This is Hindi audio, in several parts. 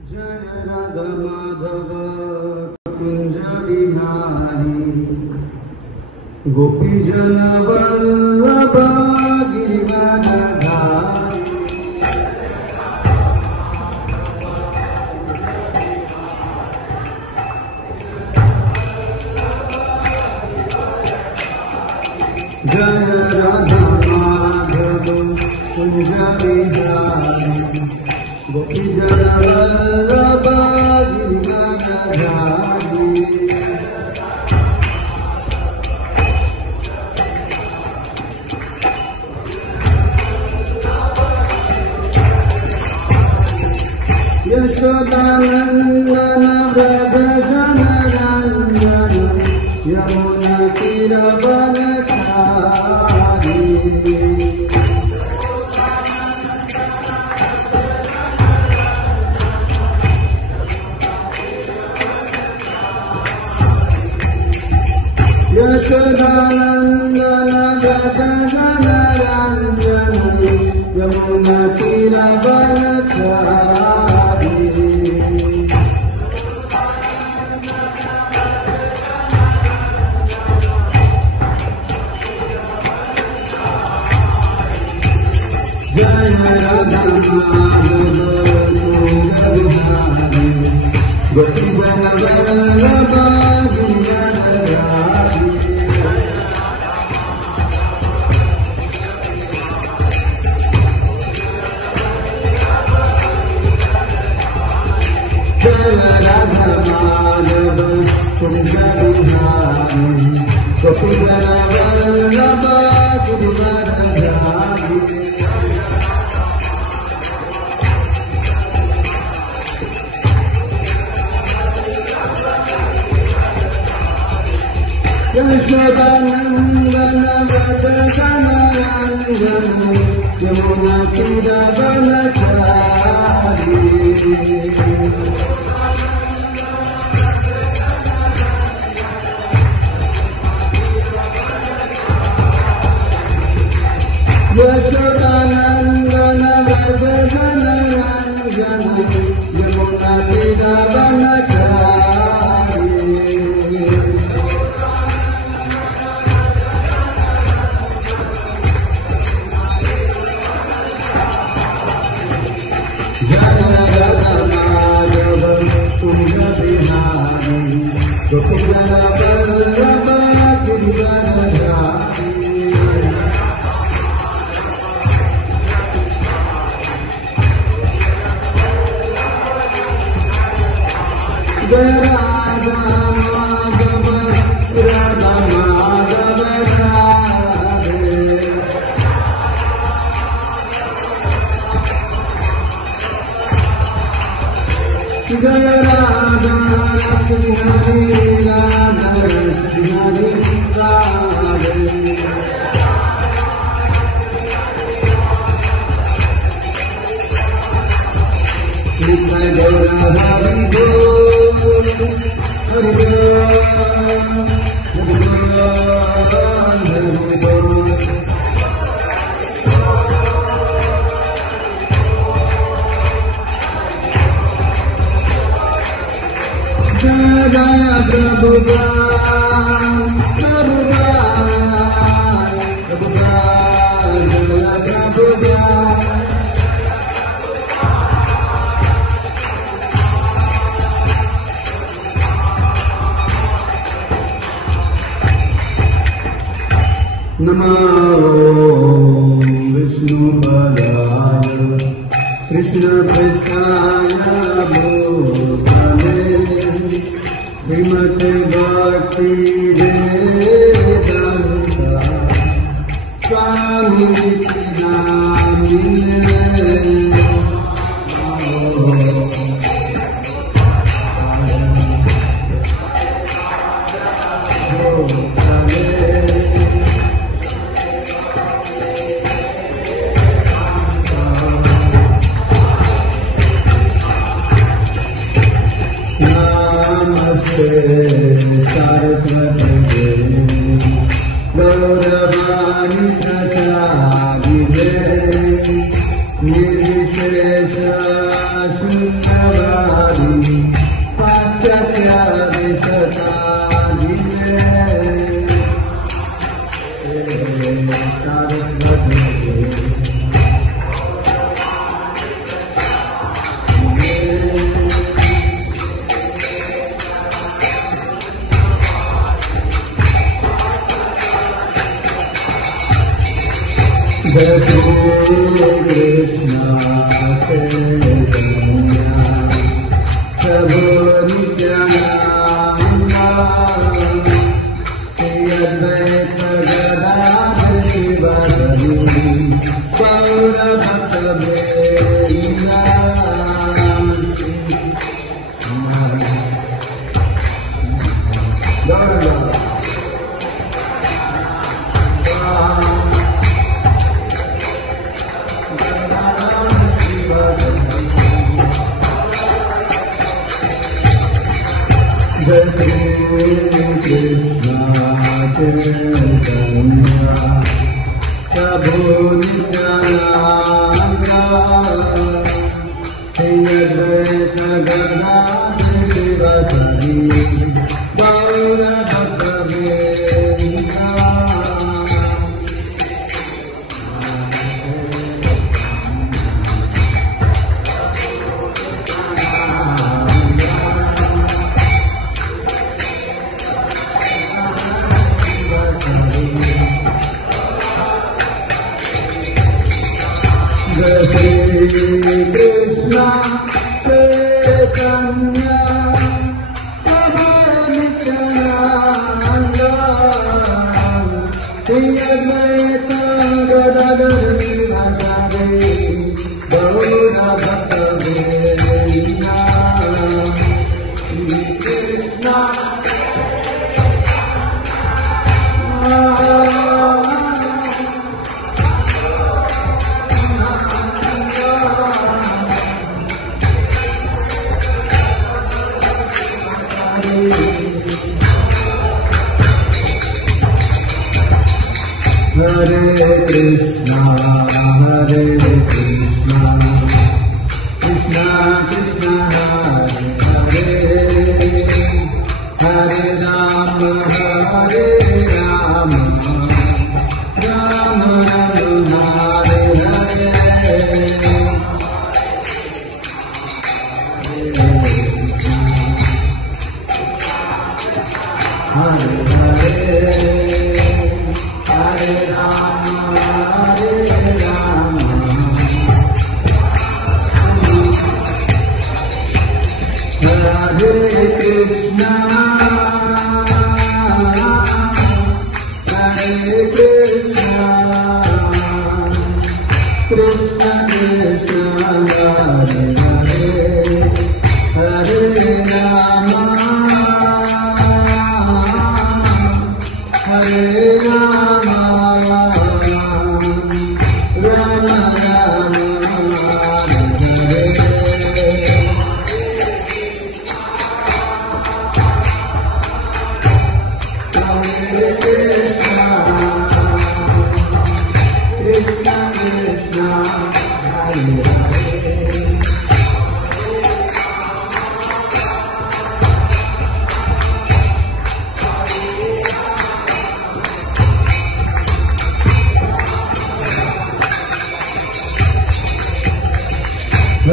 जय राधा माधव कुंज बिहारी गोपी जन वल्लभ गिरिवरधारी। जय राधा माधव कुंज बिहारी गोपी जन वल्लभ गिरिवरधारी। यशोदानंदन व्रज जनरंजन यमुना तीरवनचारी। यशोदानंदन व्रज जनरंजन यमुना तीरवनचारी। जय राधा माधव गोपी जन वल्लभ गिरिवरधारी। जय राधा माधव कुंज बिहारी गोपी जन वल्लभ गिरिवरधारी। यशोदानंदन व्रज जनरंजन यमुना तीरवनचारी। यशोदानंदन व्रज जनरंजन यमुना तीरवनचारी। जय राधा माधव कुंज बिहारी गोपी जन वल्लभ गिरिवरधारी। जय राधा माधव राधा माधव राधे। जय राधा हरि राधा हरि राधे। कृष्ण गौर हरि बोल हरि बोल हरि बोल। जय जय प्रभु प्रभु जय प्रभु। नमो विष्णुपदाय कृष्ण पृष्ठाय भूतले श्रीमते भक्ति वेदांता स्वामी नामिने। Saraswati निर्विशेष शून्यवादी पाश्चात्यादिशतानि Jai Krishna Prabhu Nityananda Shri Advaita Gadadhar Shivadari Gaura Bhakta Vrinda Jai Krishna Chaitanya Prabhu Nityananda Shri Advaita Gadadhar Shivadari Gaura Bhakta Vrinda Krishna Chaitanya Prabhu Nityananda Shri Advaita Gadadhar Shivadari Gaura Bhakta Vrinda Krishna Hare Krishna, Hare Krishna, Krishna Krishna, Hare Hare, Hare Rama, Hare Rama, Rama Rama, Hare Hare. Hare Krishna, Hare Krishna, Krishna Krishna, Hare Hare, Hare Rama, Hare Rama, Rama Rama, Hare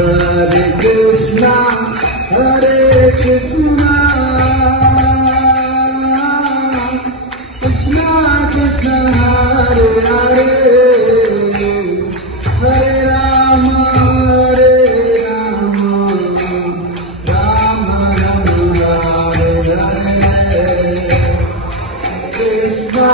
Hare Krishna, Hare Krishna, Krishna Krishna, Hare Hare, Hare Rama, Hare Rama, Rama Rama, Hare Hare, Krishna.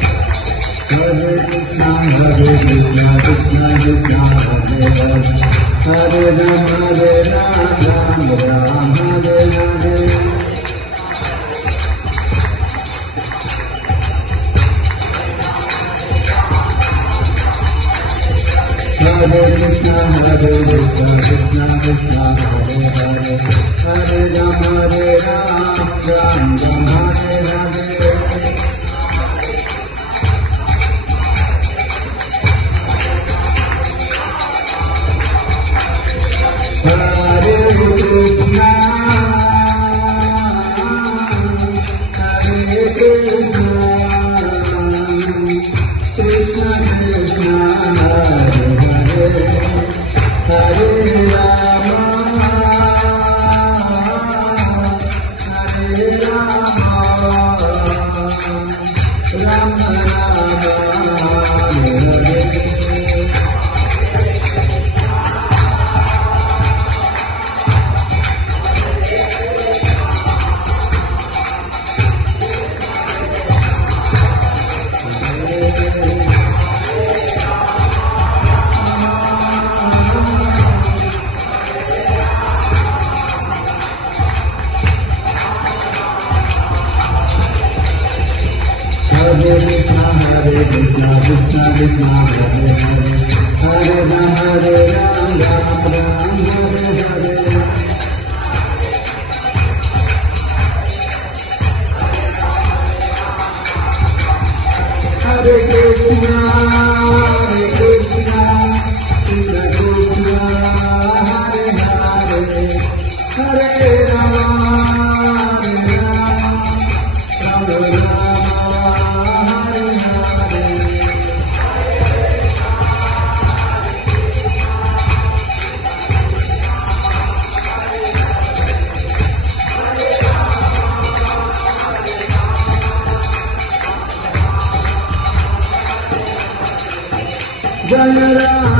Hare Krishna, Hare Krishna, Krishna Krishna, Hare Rama, Hare Rama, Rama Hare Hare. Hare Krishna Krishna Krishna Hare Hare Hare Rama Rama Hare Hare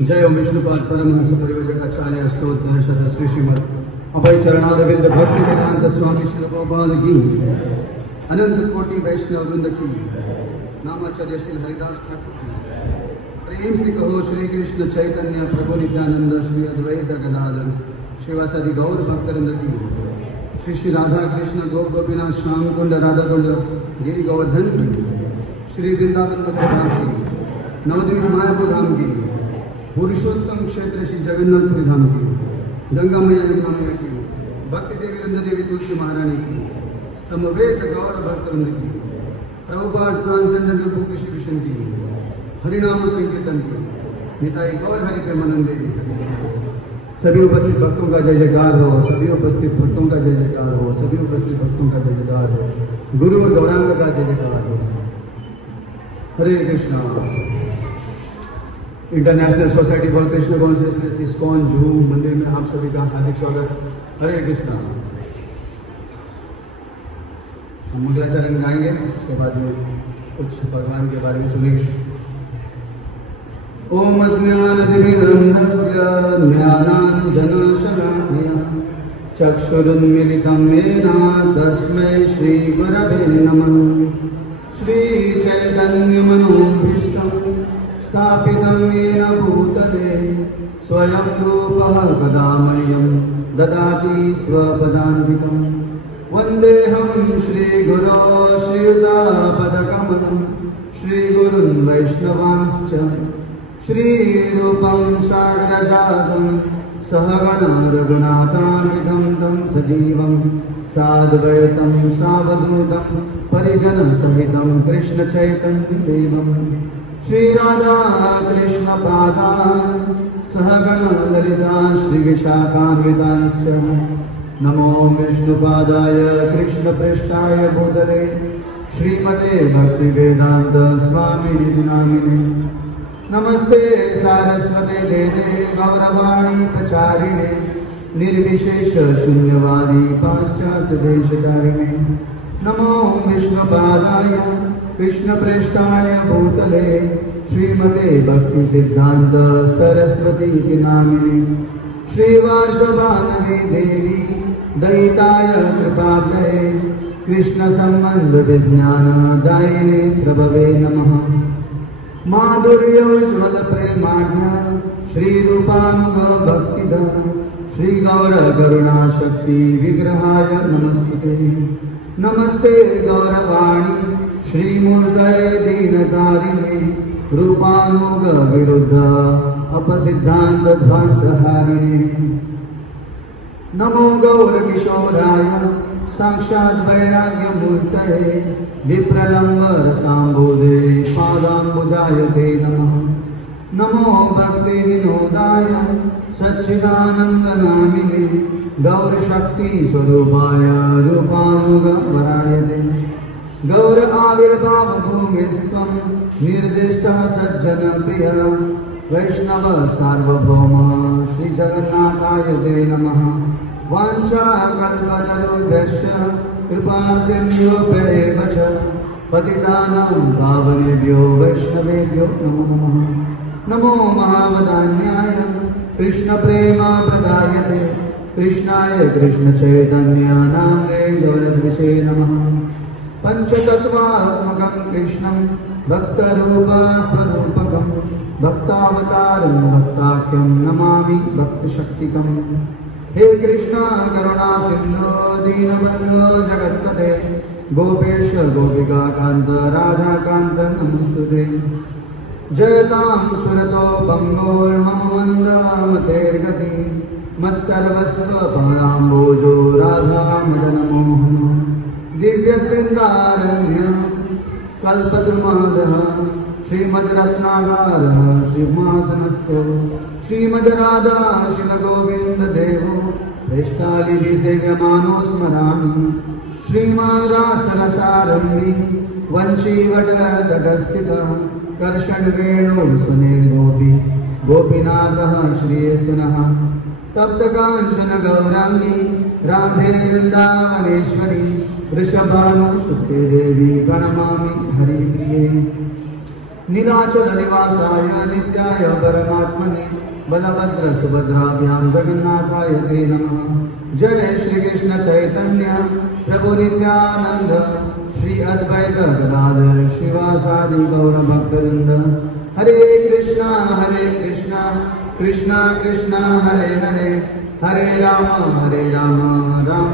जय ओम विष्णुपाद परमहंस परिव्राजकाचार्य स्तोत्र शत श्री श्रीमद अभय चरणारविंद भक्ति वेदांत स्वामी श्री गोपाल की अनंत कोटि वैष्णव वृंद की नामाचार्य श्री हरिदास ठाकुर की प्रेम से कहो श्री कृष्ण चैतन्य प्रभु नित्यानंद श्री अद्वैत गदाधर श्रीवासादि गौर भक्तवृंद की श्री श्री राधा कृष्ण गोप गोपीनाथ श्याम कुंड राधा कुंड गिरि गोवर्धन की श्री वृंदावन मथुरा धाम की नवद्वीप मायापुर धाम की पुरुषोत्तम क्षेत्र श्री जगन्नाथपुरी धाम की गंगा मैया यमुना मैया की भक्ति देवी वृंद देवी तुलसी महारानी की समवेत गौर भक्तवृंद की प्रभुपाद ट्रांसेंडेंटल बुक डिस्ट्रीब्यूशन की हरिनाम संकीर्तन की निताई गौर हरि प्रेमानंदे सभी उपस्थित भक्तों का जय जयकार हो, सभी उपस्थित भक्तों का जय जयकार हो, सभी उपस्थित भक्तों का जय जयकार हो, गुरु और गौरांग का जय जयकार हो। Hare Krishna. International society for Krishna consciousness ISKCON जू मंदिर में आप सभी का हार्दिक स्वागत। हरे कृष्णा। हम मंगलाचरण गाएंगे, उसके बाद में कुछ भगवान के बारे में सुनेंगे। ओम अज्ञानतिमिरन्धस्य ज्ञानाञ्जनशलाकया चक्षुरुन्मीलितं येन तस्मै श्रीगुरवे नमः। श्रीचैतन्यमनोभीष्टं स्थापितं येन भूतले स्वयं रूपः कदा मह्यं ददाति स्वपदान्तिकं वन्देऽहं श्रीगुरो श्रीयुतापदकमलं श्रीगुरुन् वैष्णवांश्च श्रीरूपं साग्रजातं सहगण रघुनाथान्वितं तं सजीवं साद्वैतं सावधूतं परिजनसहितं कृष्णचैतन्यदेवं श्रीराधा कृष्णपादान् सहगण ललिता श्रीविशाखान्वितांश्च नमो विष्णुपादाय कृष्णपृष्ठाय भूतले श्रीमते भक्तिवेदान्त स्वामिनिधि नामिने नमस्ते सारस्वते देवे गौरवाणी प्रचारिणे निर्विशेष शून्यवादी पाश्चात्यदेशकारिणे नमो विष्णुपादाय कृष्णप्रेष्ठाय भूतले श्रीमते भक्तिसिद्धान्त सरस्वती नामिने श्रीवार्षभानवे देवी दयिताय कृपाब्धये कृष्णसम्बन्धविज्ञानदायिने प्रभवे नमः माधुर्योज्ज्वलप्रेमाढ्य श्रीरूपानुगभक्तिद श्रीगौरकरुणाशक्ति विग्रहाय नमस्ते नमस्ते गौरवाणी श्रीमूर्तये दीनतारिणे रूपानुगविरुद्ध अपसिद्धान्तध्वान्तहारिणे नमो गौरकिशोराय साक्षात् वैराग्यमूर्तये विप्रलम्बरसाम्बोधे पादाम्बुजाय ते नमः नमो भक्तिविनोदाय सच्चिदानन्दनामिने गौरशक्तिस्वरूपाय रूपानुगवराय ते गौर आविर्भावभूमिस्त्वं निर्दिष्टः सज्जनप्रिय वैष्णव सार्वभौम श्रीजगन्नाथाय ते नमः वाञ्छाकल्पतरुभ्यश्च कृपासिन्धुभ्येव च पतितानां पावनेभ्यो वैष्णवेभ्यो नमो नमः नमो महावदान्याय कृष्णप्रेमप्रदायते कृष्णाय कृष्णचैतन्यनाम्ने गौरद्विषे नमः पञ्चतत्त्वात्मकं कृष्णं भक्तरूपस्वरूपकं भक्तावतारं भक्ताख्यं नमामि भक्तशक्तिकम् हे कृष्णा करुणा सिंधो दीनबन्धो जगत्पते गोपेश गोपिका कांत राधा कांत नमस्तुते जयतां सुरतो बंगोर्मम मन्दामतेर्गति मत्सर्वस्व पदाम्बोजो राधा मदनमोहन दिव्यवृन्दारण्य कल्पद्रुमादः श्रीमद्रत्नागारः श्रीमासनस्थो श्रीमद्राधा शिवगोविन्ददेवो प्रेष्ठालिभिः सेव्यमानो स्मरामि श्रीमारासरसारम्भी वंशीवटतटस्थितः कर्षणवेणुसुनिर्गोपी गोपीनाथः श्रीस्तुनः तप्तकाञ्चन गौराङ्गी राधे वृन्दावनेश्वरी वृषभानुसुते देवी प्रणमामि हरिप्रिये नीलाचलनिवासाय नित्याय परमात्मने बलभद्र सुभद्राभ्यां जगन्नाथाय ते नमः जय श्री कृष्ण चैतन्य प्रभु नित्यानंद श्री अद्वैत गदाधर श्रीवासादि गौर भक्तवृंद हरे कृष्णा कृष्णा कृष्णा हरे हरे हरे राम राम राम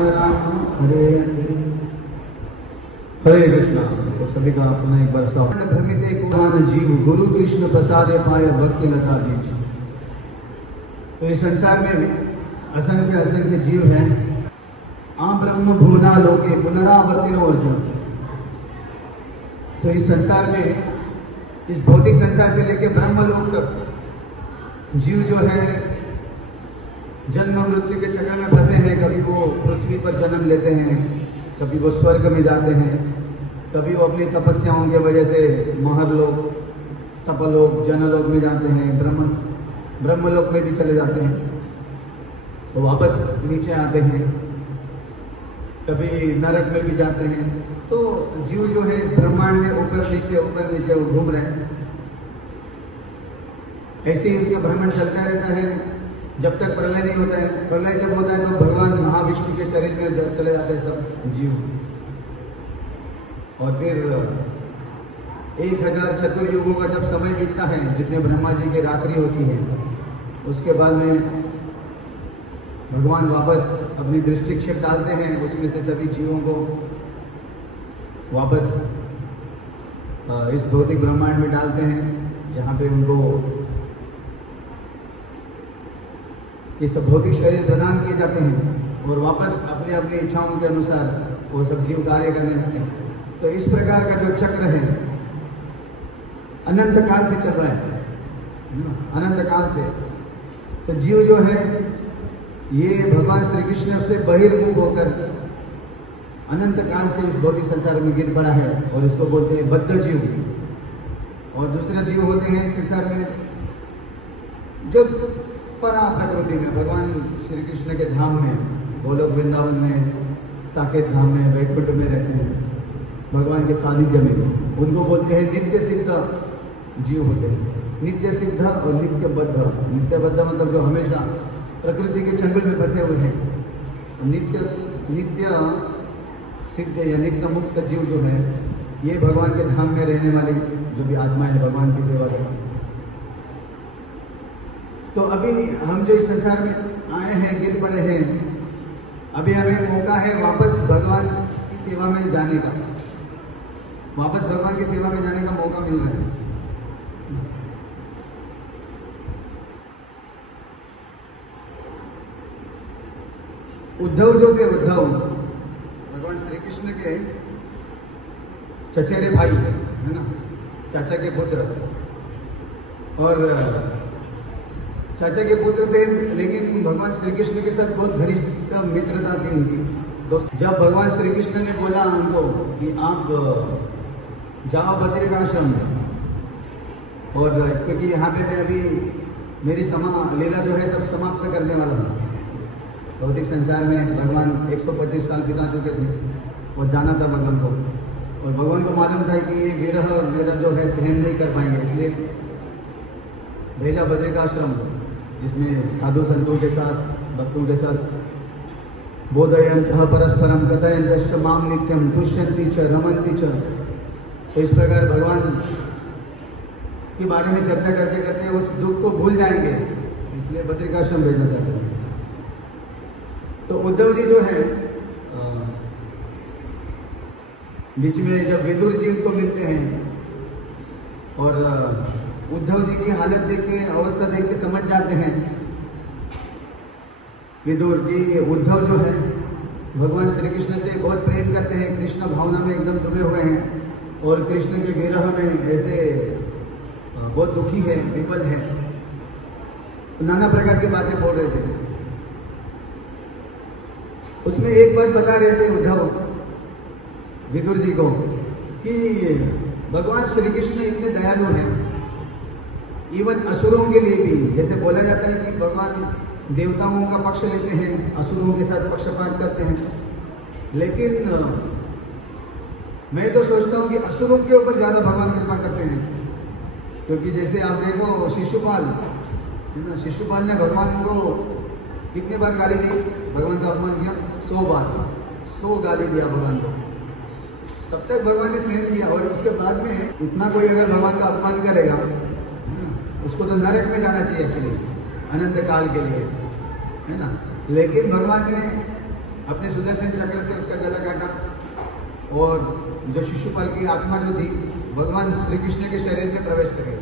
हरे हरे हरे कृष्णा। तो सभी का पुनः एक बार भ्रमित जीव गुरु कृष्ण प्रसादे पाय भक्ति लता बीज। तो इस संसार में असंख्य जीव हैं। आम ब्रह्म भुवना लोके पुनरावर्तिनो अर्जुन। तो इस संसार में, इस भौतिक संसार से लेकर ब्रह्मलोक तक जीव जो है जन्म मृत्यु के चक्कर में फंसे हैं। कभी वो पृथ्वी पर जन्म लेते हैं, कभी वो स्वर्ग में जाते हैं, कभी वो अपनी तपस्याओं की वजह से महरलोक, तपलोक, जनलोक में जाते हैं, ब्रह्मलोक में भी चले जाते हैं, वो वापस नीचे आते हैं, कभी नरक में भी जाते हैं। तो जीव जो है इस ब्रह्मांड में ऊपर नीचे वो घूम रहे हैं। ऐसे ही उसका भ्रमण चलता रहता है जब तक प्रलय नहीं होता है। प्रलय जब होता है तो भगवान महाविष्णु के शरीर में चले जाते हैं सब जीव। और फिर 1000 चतुर्युगों का जब समय बीतता है, जितने ब्रह्मा जी की रात्रि होती है, उसके बाद में भगवान वापस अपनी दृष्टिक्षेप डालते हैं, उसमें से सभी जीवों को वापस इस भौतिक ब्रह्मांड में डालते हैं, जहाँ पे उनको इस भौतिक शरीर प्रदान किए जाते हैं और वापस अपनी अपनी इच्छाओं के अनुसार वो सब जीव कार्य करने लगते हैं। तो इस प्रकार का जो चक्र है अनंत काल से चल रहा है, अनंत काल से। तो जीव जो है ये भगवान श्री कृष्ण से बहिर्मुख होकर अनंत काल से इस भौतिक संसार में गिर पड़ा है और इसको बोलते हैं बद्ध जीव। और दूसरे जीव होते हैं इस संसार में जो परा प्रकृति में भगवान श्री कृष्ण के धाम में, गोलोक वृंदावन में, साकेत धाम में, वैकुंठ में रहते हैं, भगवान के सानिध्य में, उनको बोलते हैं नित्य सिद्ध जीव होते हैं। नित्य सिद्ध और नित्य बद्ध। नित्य बद्ध मतलब जो हमेशा प्रकृति के चंगुल में फंसे हुए हैं। नित्य सिद्ध या नित्य मुक्त जीव जो है ये भगवान के धाम में रहने वाले जो भी आत्मा है, भगवान की सेवा करते हैं। तो अभी हम जो इस संसार में आए हैं, गिर पड़े हैं, अभी हमें मौका है वापस भगवान की सेवा में जाने का, वापस भगवान की सेवा में जाने का मौका मिल रहा है। उद्धव जो थे, उद्धव भगवान श्री कृष्ण के चचेरे भाई है ना, चाचा के पुत्र, और चाचा के पुत्र थे, लेकिन भगवान श्री कृष्ण के साथ बहुत घनिष्ठ मित्रता थी उनकी दोस्त। जब भगवान श्री कृष्ण ने बोला उनको कि आप जाओ बद्रिकाश्रम में, और क्योंकि यहाँ पे मैं अभी मेरी लीला जो है सब समाप्त करने वाला हूँ। भौतिक संसार में भगवान 125 साल बिता चुके थे और जाना था भगवान को, और भगवान को मालूम था कि ये विरह मेरा जो है सहन नहीं कर पाएंगे, इसलिए भेजा बद्रिकाश्रम, जिसमें साधु संतों के साथ, भक्तों के साथ बोधयन्तः परस्परम कथयन्तश्च माम नित्यम तुष्यन्ति च रमन्ति च। तो इस प्रकार भगवान के बारे में चर्चा करते करते उस दुख को भूल जाएंगे, इसलिए बद्रिकाश्रम भेजना चाहते हैं। तो उद्धव जी जो है बीच में जब विदुर जी उनको मिलते हैं और उद्धव जी की हालत देख के, अवस्था देख के समझ जाते हैं विदुर जी, उद्धव जो है भगवान श्री कृष्ण से बहुत प्रेम करते हैं, कृष्ण भावना में एकदम डूबे हुए हैं और कृष्ण के विरह में ऐसे बहुत दुखी है, विफल है, नाना प्रकार की बातें बोल रहे थे। उसमें एक बात बता रहे थे उद्धव विदुर जी को कि भगवान श्री कृष्ण इतने दयालु हैं, इवन असुरों के लिए भी। जैसे बोला जाता है कि भगवान देवताओं का पक्ष लेते हैं, असुरों के साथ पक्षपात करते हैं, लेकिन मैं तो सोचता हूँ कि असुरों के ऊपर ज़्यादा भगवान कृपा करते हैं। क्योंकि जैसे आप देखो शिशुपाल ने भगवान को कितनी बार गाली दी, भगवान का अपमान किया 100 बार, 100 गाली दिया भगवान को, तब तक भगवान ने सहन किया। और उसके बाद में इतना कोई अगर भगवान का अपमान करेगा उसको तो नरक में जाना चाहिए एक्चुअली, अनंत काल के लिए, है ना। लेकिन भगवान ने अपने सुदर्शन चक्र से उसका गला काटा और जो शिशुपाल की आत्मा जो थी भगवान श्री कृष्ण के शरीर में प्रवेश कर गई,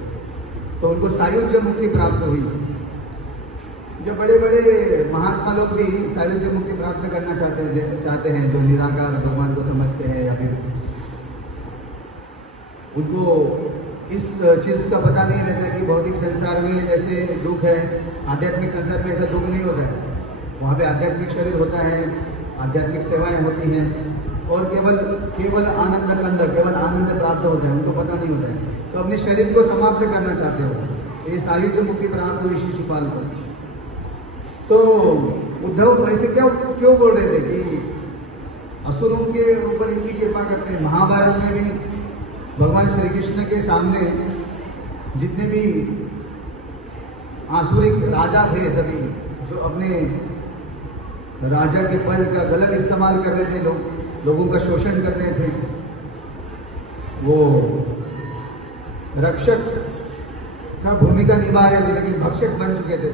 तो उनको सायुज्य मुक्ति प्राप्त हुई। जो बड़े बड़े महात्मा लोग भी सायुज्य मुक्ति प्राप्त करना चाहते हैं, जो निराकार भगवान को समझते हैं, या फिर उनको इस चीज़ का पता नहीं रहता है कि भौतिक संसार में ऐसे दुख है, आध्यात्मिक संसार में ऐसा दुख नहीं होता है। वहाँ पे आध्यात्मिक शरीर होता है, आध्यात्मिक सेवाएं होती हैं और केवल आनंद कंद, केवल आनंद प्राप्त होता है, उनको पता नहीं होता है। तो अपने शरीर को समाप्त करना चाहते हो, ये सायुज्य मुक्ति प्राप्त हुई शिशुपाल को। तो उद्धव ऐसे क्यों बोल रहे थे कि असुरों के ऊपर इतनी कृपा करते हैं। महाभारत में भी भगवान श्री कृष्ण के सामने जितने भी आसुरिक राजा थे, सभी जो अपने राजा के पद का गलत इस्तेमाल कर रहे थे, लोगों का शोषण कर रहे थे, वो रक्षक का भूमिका निभा रहे थे, लेकिन भक्षक बन चुके थे।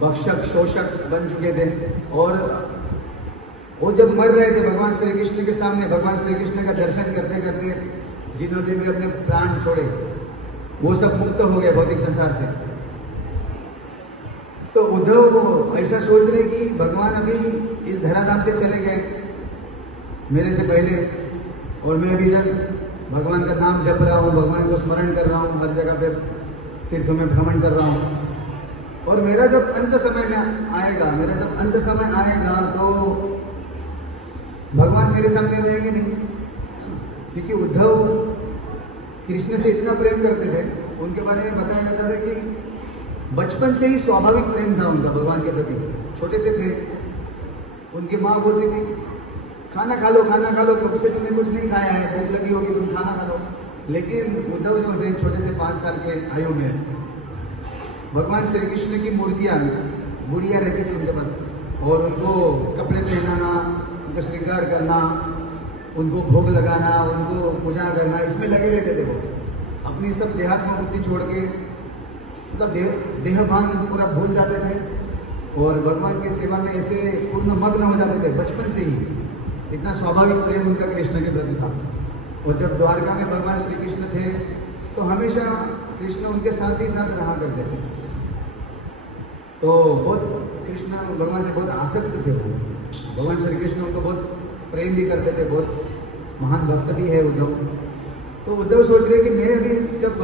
भक्षक शोषक बन चुके थे। और वो जब मर रहे थे भगवान श्री कृष्ण के सामने, भगवान श्री कृष्ण का दर्शन करते करते जिन्होंने भी अपने प्राण छोड़े वो सब मुक्त हो गए भौतिक संसार से। तो उद्धव ऐसा सोच रहे कि भगवान अभी इस धराधाम से चले गए मेरे से पहले, और मैं अभी इधर भगवान का नाम जप रहा हूँ, भगवान को स्मरण कर रहा हूँ, हर जगह पे तीर्थों में भ्रमण कर रहा हूँ। और मेरा जब अंत समय में आएगा, मेरा जब अंत समय आएगा तो भगवान मेरे सामने रहेंगे नहीं, क्योंकि उद्धव कृष्ण से इतना प्रेम करते थे। उनके बारे में बताया जाता था कि बचपन से ही स्वाभाविक प्रेम था उनका भगवान के प्रति। छोटे से थे, उनकी माँ बोलती थी खाना खा लो, खाना खा लो, कब से तुमने कुछ नहीं खाया है, भूख लगी होगी, तुम खाना खा लो। लेकिन उद्धव जो थे छोटे से 5 साल के आयु में भगवान श्री कृष्ण की मूर्तियाँ गुड़िया रहती थी उनके पास, और उनको कपड़े पहनाना, उनका श्रृंगार करना, उनको भोग लगाना, उनको पूजा करना, इसमें लगे रहते थे। वो अपनी सब देहात्म बुद्धि छोड़ के मतलब देहभान पूरा भूल जाते थे और भगवान की सेवा में ऐसे पूर्ण मग्न हो जाते थे बचपन से ही। इतना स्वाभाविक प्रेम उनका कृष्ण के प्रति था। और जब द्वारका में भगवान श्री कृष्ण थे तो हमेशा कृष्ण उनके साथ ही साथ रहा करते थे। तो बहुत कृष्ण भगवान से बहुत आसक्त थे वो। भगवान श्री कृष्ण उनको बहुत प्रेम भी करते थे, बहुत महान भक्त भी है उद्धव। तो उद्धव सोच रहे कि मैं अभी जब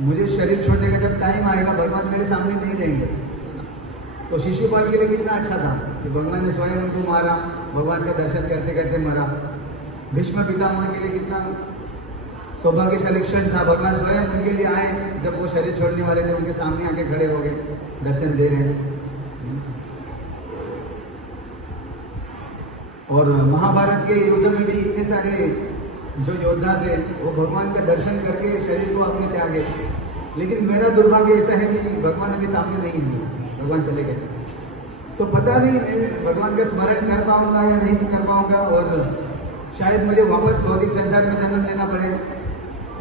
मुझे शरीर छोड़ने का जब टाइम आएगा भगवान मेरे सामने नहीं रहेंगे। तो शिशुपाल के लिए कितना अच्छा था कि भगवान ने स्वयं उनको मारा, भगवान का दर्शन करते करते मरा। भीष्म पितामह के लिए कितना सौभाग्यशाली क्षण था, भगवान स्वयं उनके लिए आए, जब वो शरीर छोड़ने वाले थे उनके सामने आके खड़े हो गए, दर्शन दे रहे हैं। और महाभारत के युद्ध में भी इतने सारे जो योद्धा थे वो भगवान का दर्शन करके शरीर को अपने त्यागे। लेकिन मेरा दुर्भाग्य ऐसा है कि भगवान अभी सामने नहीं है, भगवान चले गए। तो पता नहीं मैं भगवान का स्मरण कर पाऊंगा या नहीं कर पाऊंगा, और शायद मुझे वापस भौतिक संसार में जन्म लेना पड़े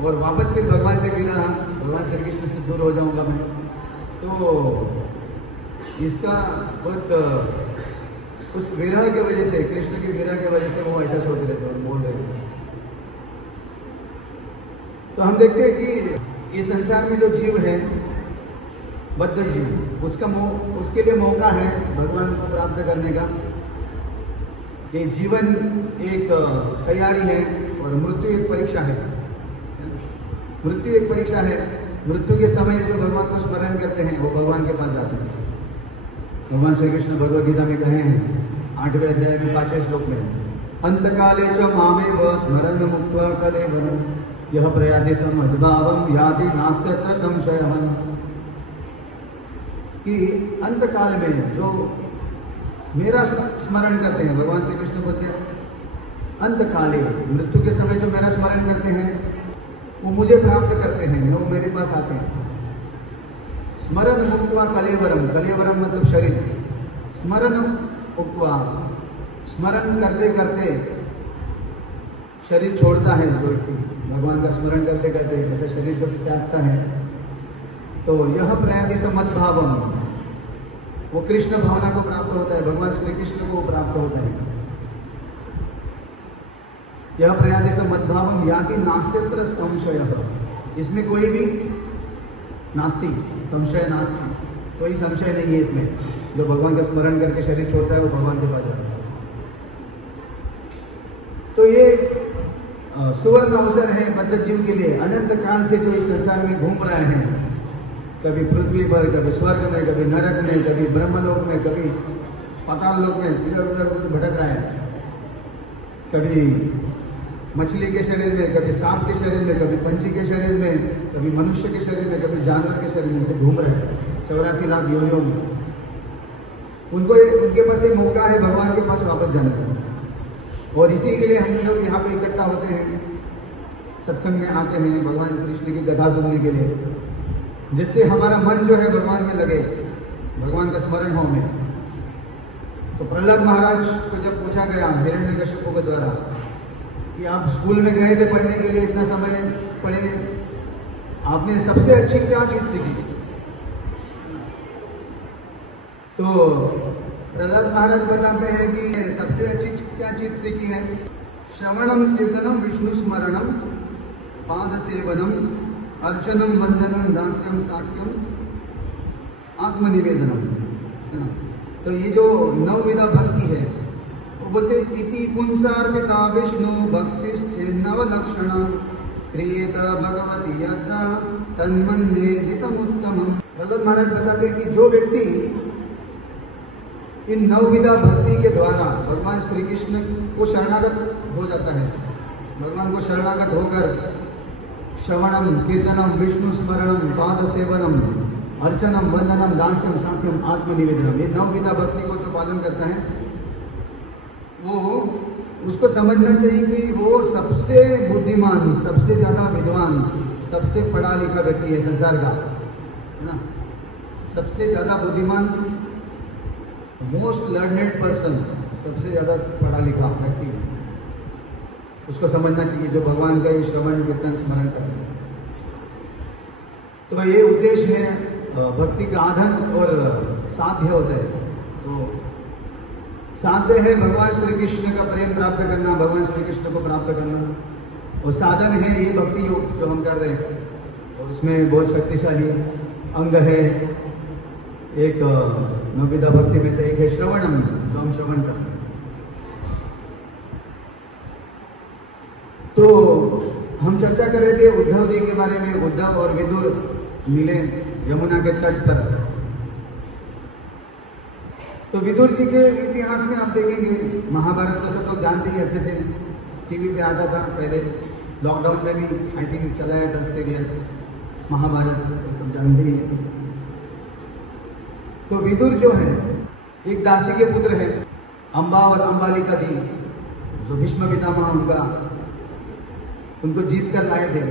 और वापस फिर भगवान से विरह, भगवान श्री कृष्ण से दूर हो जाऊंगा मैं। तो इसका बहुत उस विरह की वजह से, कृष्ण की विरह की वजह से वो ऐसा सोच रहे थे और बोल रहे थे। तो हम देखते हैं कि इस संसार में जो जीव है, बद्ध जीव, उसके लिए मौका है भगवान को प्राप्त करने का। ये जीवन एक तैयारी है और मृत्यु एक परीक्षा है। मृत्यु एक परीक्षा है। मृत्यु के समय जो भगवान को स्मरण करते हैं वो भगवान के पास जाते हैं। भगवान श्री कृष्ण भगवद गीता में कहे हैं 8वें अध्याय में 5वें श्लोक में, अंतकाले च मामेव स्मरन् मुक्त्वा कलेवरम् यः प्रयाति स मद्भावं याति नास्त्यत्र संशयः। कि अंतकाल में जो मेरा स्मरण करते हैं, भगवान श्री कृष्ण बोलते हैं अंतकाले, मृत्यु के समय जो मेरा स्मरण करते हैं वो मुझे प्राप्त करते हैं, वो मेरे पास आते हैं। स्मरण मुक्त्वा कलेवरम, कलेवरम मतलब शरीर, स्मरण मुक्त्वा, स्मरण करते करते शरीर छोड़ता है जो व्यक्ति, भगवान का स्मरण करते करते जैसे शरीर जब त्यागता है तो यह प्रयाति समद्भावम, वो कृष्ण भावना को प्राप्त होता है, भगवान श्री कृष्ण को प्राप्त होता है। यह प्रयाति समद्भावम याति नास्तित्र संशय, इसमें कोई भी नास्ति, संशय नास्ति, कोई संशय नहीं है इसमें। जो भगवान का स्मरण करके शरीर छोड़ता है वो भगवान के पास जाता है। तो ये सुवर्ण अवसर है बद्ध जीव के लिए। अनंत काल से जो इस संसार में घूम रहे हैं, कभी पृथ्वी पर, कभी स्वर्ग में, कभी नरक में, कभी ब्रह्मलोक में, कभी पाताल लोक में, इधर उधर कुछ भटक रहा है। कभी मछली के शरीर में, कभी सांप के शरीर में, कभी पंछी के शरीर में, कभी मनुष्य के शरीर में, कभी जानवर के शरीर में से घूम रहे हैं 84 लाख योनियों में। उनके पास एक मौका है भगवान के पास वापस जाने का, और इसी के लिए हम लोग यहाँ पे इकट्ठा होते हैं, सत्संग में आते हैं भगवान कृष्ण की कथा सुनने के लिए, जिससे हमारा मन जो है भगवान में लगे, भगवान का स्मरण हो में। तो प्रहलाद महाराज को जब पूछा गया हिरण्यकशिपु के द्वारा कि आप स्कूल में गए थे पढ़ने के लिए, इतना समय पढ़े, आपने सबसे अच्छी क्या चीज सीखी? तो प्रहलाद महाराज बताते हैं कि सबसे अच्छी क्या चीज सीखी है? श्रवणम कीर्तनम विष्णु स्मरणम पाद सेवनम अर्चनम वंदनम दास्यम साक्ष्यम आत्मनिवेदनम, है ना? तो ये जो नवविधा भक्ति है वो बोलते इति पुंसार्पिता विष्णु भक्ति नवलक्षण प्रियेत भगवती यथा तन्मंदे दितमुत्तमम्। प्रहलाद महाराज बताते हैं कि जो व्यक्ति इन नवविधा भक्ति के द्वारा भगवान श्री कृष्ण को शरणागत हो जाता है, भगवान को शरणागत होकर श्रवणम कीर्तनम विष्णु स्मरणम पाद सेवनम अर्चनम वंदनम दास्यम साक्ष्यम आत्मनिवेदनम, ये नवविधा भक्ति को तो पालन करता है, वो उसको समझना चाहिए कि वो सबसे बुद्धिमान, सबसे ज्यादा विद्वान, सबसे पढ़ा लिखा व्यक्ति है संसार का, है ना? सबसे ज्यादा बुद्धिमान, मोस्ट लर्नेड पर्सन, सबसे ज्यादा पढ़ा लिखा व्यक्ति है, उसको समझना चाहिए जो भगवान का ये श्रवण कीर्तन स्मरण करते हैं। तो भाई ये उद्देश्य है भक्ति का आधार और साध्य होता है। तो साध्य है भगवान श्री कृष्ण का प्रेम प्राप्त करना, भगवान श्री कृष्ण को प्राप्त करना, और साधन है ये भक्ति योग जो हम कर रहे हैं, और उसमें बहुत शक्तिशाली अंग है। एक नवविधा भक्ति में से एक है श्रवणम, जो हम श्रवण करते हैं। तो हम चर्चा कर रहे थे उद्धव जी के बारे में। उद्धव और विदुर मिले यमुना के तट पर। तो विदुर जी के इतिहास में आप देखेंगे, महाभारत तो सब लोग जानते ही अच्छे से, टीवी पे आता था पहले, लॉकडाउन में भी आई थिंक चलाया था सीरियल महाभारत, सब जानते ही हैं। तो विदुर जो है एक दासी के पुत्र है, अंबा और अंबालिका दी, जो भीष्म पितामह उनको जीत कर लाए थे,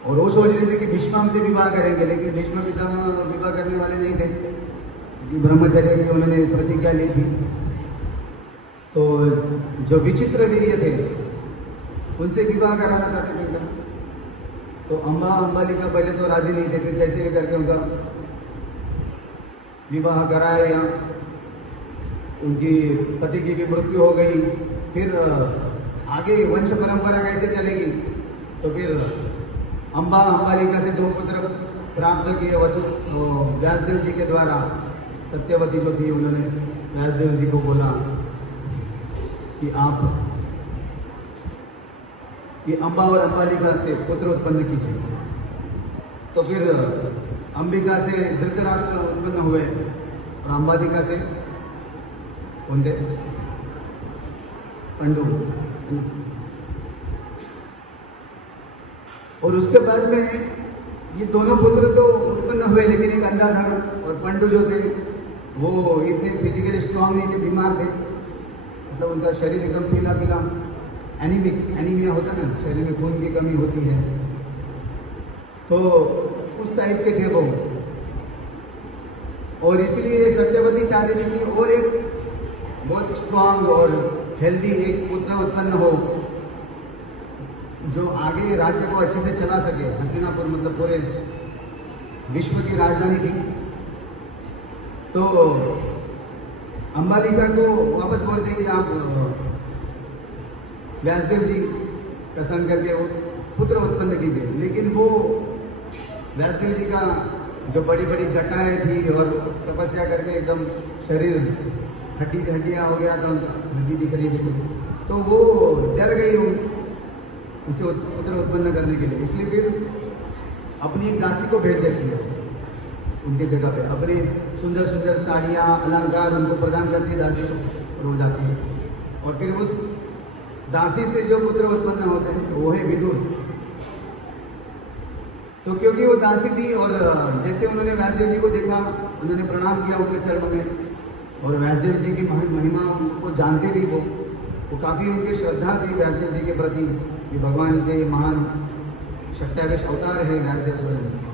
और वो सोच रहे थे कि भीष्म से विवाह करेंगे, लेकिन भीष्म पितामह विवाह करने वाले नहीं थे, क्योंकि ब्रह्मचर्य की उन्होंने प्रतिज्ञा ली थी। तो जो विचित्र वीर्य थे उनसे विवाह कराना चाहते थे। तो अंबा अंबालिका पहले तो राजी नहीं थे, फिर कैसे भी करके उनका विवाह कराया, या उनकी पति की भी मृत्यु हो गई। फिर आगे वंश परंपरा कैसे चलेगी? तो फिर अंबा अंबालिका से 2 पुत्र प्राप्त किए व्यासदेव जी के द्वारा। सत्यवती जो थी, उन्होंने व्यासदेव जी को बोला कि आप ये अंबा और अंबालिका से पुत्र उत्पन्न कीजिए। तो फिर अंबिका से धृतराष्ट्र उत्पन्न हुए, और अंबालिका से कौन थे? पंडु। और उसके बाद में ये दोनों पुत्र तो उत्पन्न हुए, लेकिन एक अंधा था, और पंडु जो थे वो इतने फिजिकली स्ट्रांग नहीं थे, बीमार थे, मतलब उनका शरीर एकदम पीला पीला, एनीमिया होता ना, शरीर में खून की कमी होती है, तो उस टाइप के थे वो। और इसलिए सत्यवती चाहती थी कि और एक बहुत स्ट्रांग और हेल्दी एक पुत्र उत्पन्न हो, जो आगे राज्य को अच्छे से चला सके। हस्तिनापुर मतलब पूरे विश्व की राजधानी थी। तो अंबालिका को वापस बोलते कि आप व्यासदेव जी का संग करके वो पुत्र उत्पन्न कीजिए, लेकिन वो व्यासदेव जी का जो बड़ी बड़ी जटाएं थी और तपस्या करके एकदम शरीर हड्डियां हो गया था, हड्डी दिख रही थी, तो वो डर गई उनसे पुत्र उत्पन्न करने के लिए। इसलिए फिर अपनी एक दासी को भेज देती है उनकी जगह पे, अपने सुंदर सुंदर साड़ियाँ अलंकार उनको प्रदान करती है दासी को, और हो जाती है। और फिर उस दासी से जो पुत्र उत्पन्न होते हैं वो है विदुर। तो क्योंकि वो दासी थी, और जैसे उन्होंने व्यासदेव जी को देखा, उन्होंने प्रणाम किया उनके चरणों में, और व्यासदेव जी की महिमा उनको जानती थी, वो काफ़ी उनकी श्रद्धा थी व्यासदेव जी के प्रति, कि भगवान के महान 27 अवतार है व्यासदेव स्वयं।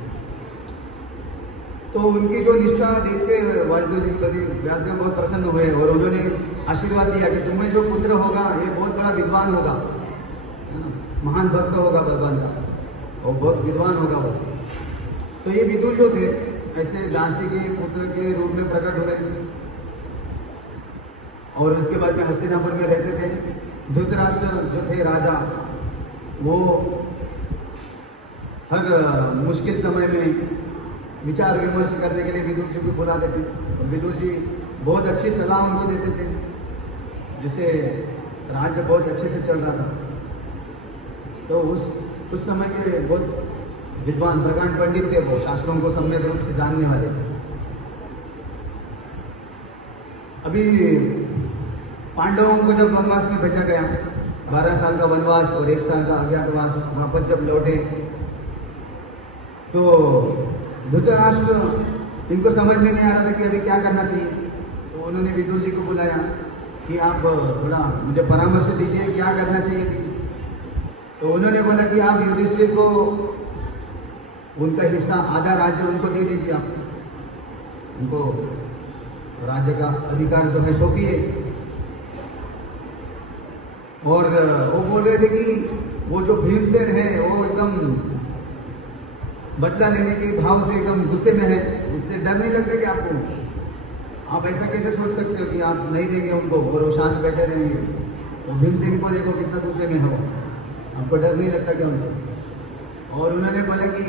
तो उनकी जो निष्ठा देख के वासुदेव जी के प्रति व्यासदेव बहुत प्रसन्न हुए और उन्होंने आशीर्वाद दिया कि तुम्हें जो पुत्र होगा ये बहुत बड़ा विद्वान होगा, है ना, महान भक्त होगा भगवान का, और बहुत विद्वान होगा वो। तो ये विदुर जो थे ऐसे दासी के पुत्र के रूप में प्रकट हुए और उसके बाद में हस्तिनापुर में रहते थे। धृतराष्ट्र जो थे राजा, वो हर मुश्किल समय में विचार विमर्श करने के लिए विदुर जी को बुलाते थे और विदुर जी बहुत अच्छी सलाह उनको देते थे, जिससे राज्य बहुत अच्छे से चल रहा था। तो उस समय के बहुत विद्वान प्रकांड पंडित थे, वो शास्त्रों को सम्यक रूप से जानने वाले थे। अभी पांडवों को जब वनवास में भेजा गया, 12 साल का वनवास और 1 साल का अज्ञातवास, वापस जब लौटे तो धृतराष्ट्र, इनको समझ में नहीं आ रहा था कि अभी क्या करना चाहिए। तो उन्होंने विदुर जी को बुलाया कि आप थोड़ा मुझे परामर्श दीजिए क्या करना चाहिए। तो उन्होंने बोला कि आप युधिष्ठिर को उनका हिस्सा, आधा राज्य उनको दे दीजिए, आप उनको राज्य का अधिकार जो है सौंपिए। और वो बोल रहे थे कि वो जो भीमसेन है वो एकदम बदला लेने के भाव से एकदम गुस्से में है, उससे डर नहीं लगता कि आपको, आप ऐसा कैसे सोच सकते हो कि आप नहीं देंगे उनको, वो शांत बैठे रहेंगे। वो भीमसेन को देखो कितना गुस्से में है वो, आपको डर नहीं लगता क्या उनसे। और उन्होंने बोला कि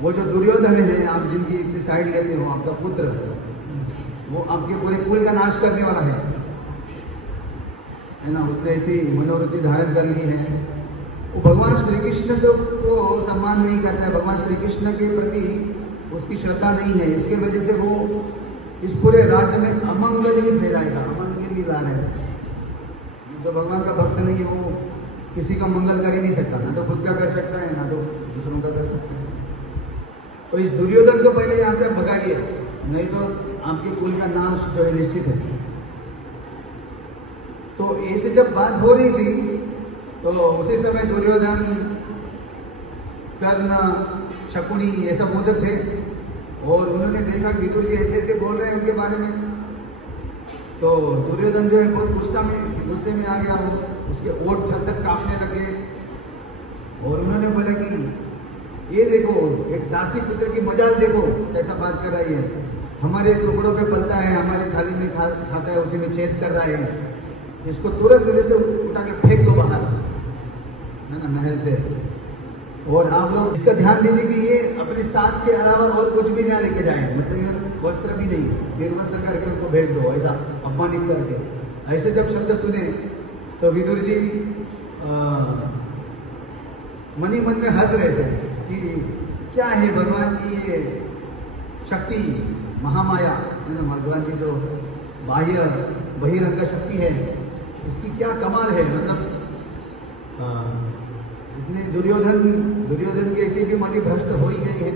वो जो दुर्योधन है, आप जिनकी इतनी साइड लेते हो, आपका पुत्र, वो आपके पूरे कुल का नाश करने वाला है ना, उसने ऐसी मनोवृत्ति धारण कर ली है। वो भगवान श्री कृष्ण जो को सम्मान नहीं करता है, भगवान श्री कृष्ण के प्रति उसकी श्रद्धा नहीं है, इसके वजह से वो इस पूरे राज्य में अमंगल ही फैलाएगा, अमंगल ही ला रहा है। जो भगवान का भक्त नहीं है वो किसी का मंगल कर ही नहीं सकता, ना तो खुद का कर सकता है ना तो दूसरों का कर सकता है। तो इस दुर्योधन को पहले यहाँ से भगाइए, नहीं तो आपके कुल का नाश जो है निश्चित है। तो ऐसे जब बात हो रही थी तो उसी समय दुर्योधन, कर्ण, शकुनी ये सब मोदक थे और उन्होंने देखा विदुर जी ऐसे ऐसे बोल रहे हैं उनके बारे में। तो दुर्योधन जो है बहुत गुस्से में आ गया, उसके ओठ थर-थर कांपने लगे और उन्होंने बोला कि ये देखो, एक दासी पुत्र की मजाल देखो कैसा बात कर रही है, हमारे टुकड़ों पे पलता है, हमारी थाली में खाता है, उसी में छेद कर रहा है, इसको तुरंत जैसे उठा के फेंक दो बाहर, है ना, महल से। और आप लोग इसका ध्यान दीजिए कि ये अपनी सास के अलावा और कुछ भी ना लेके जाए, मतलब ये वस्त्र भी नहीं, निर्वस्त्र करके उनको भेज दो, ऐसा अपमानित करके। ऐसे जब शब्द सुने तो विदुर जी मन ही मन में हंस रहे थे कि क्या है भगवान की ये शक्ति, महामाया, है ना, भगवान की जो बाह्य बहिरंग शक्ति है, इसकी क्या कमाल है। मतलब इसने दुर्योधन के ऐसे भी मति भ्रष्ट हो ही गई है,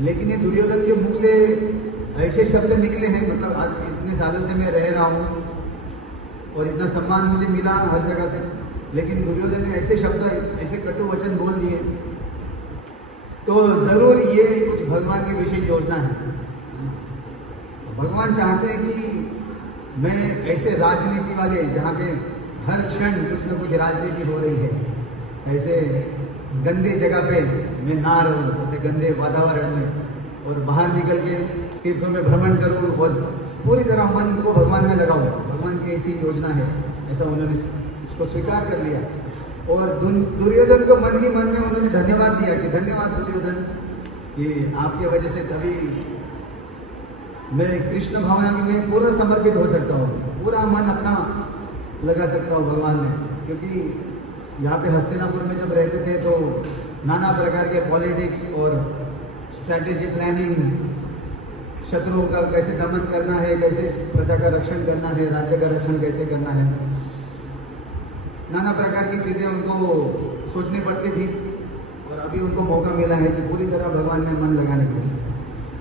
लेकिन ये दुर्योधन के मुख से ऐसे शब्द निकले हैं, मतलब आज इतने सालों से मैं रह रहा हूँ और इतना सम्मान मुझे मिला हर जगह से, लेकिन दुर्योधन ने ऐसे शब्द, ऐसे कटु वचन बोल दिए। तो जरूर ये कुछ भगवान की विशेष योजना है। भगवान चाहते हैं कि मैं ऐसे राजनीति वाले, जहाँ पे हर क्षण कुछ न कुछ राजनीति हो रही है, ऐसे गंदे जगह पे मैं ना रहूं, ऐसे गंदे वातावरण में, और बाहर निकल के तीर्थों में भ्रमण करूं और पूरी तरह मन को भगवान में लगाऊं। भगवान की ऐसी योजना है, ऐसा उन्होंने उसको स्वीकार कर लिया। और दुर्योधन को मन ही मन में उन्होंने धन्यवाद दिया कि धन्यवाद दुर्योधन, कि आपके वजह से कभी मैं कृष्ण भावना में पूर्ण समर्पित हो सकता हूँ, पूरा मन अपना लगा सकता हूँ भगवान में। क्योंकि यहाँ पे हस्तिनापुर में जब रहते थे तो नाना प्रकार के पॉलिटिक्स और स्ट्रैटेजी प्लानिंग, शत्रुओं का कैसे दमन करना है, कैसे प्रजा का रक्षण करना है, राज्य का रक्षण कैसे करना है, नाना प्रकार की चीज़ें उनको सोचनी पड़ती थी। और अभी उनको मौका मिला है कि पूरी तरह भगवान में मन लगाने के लिए,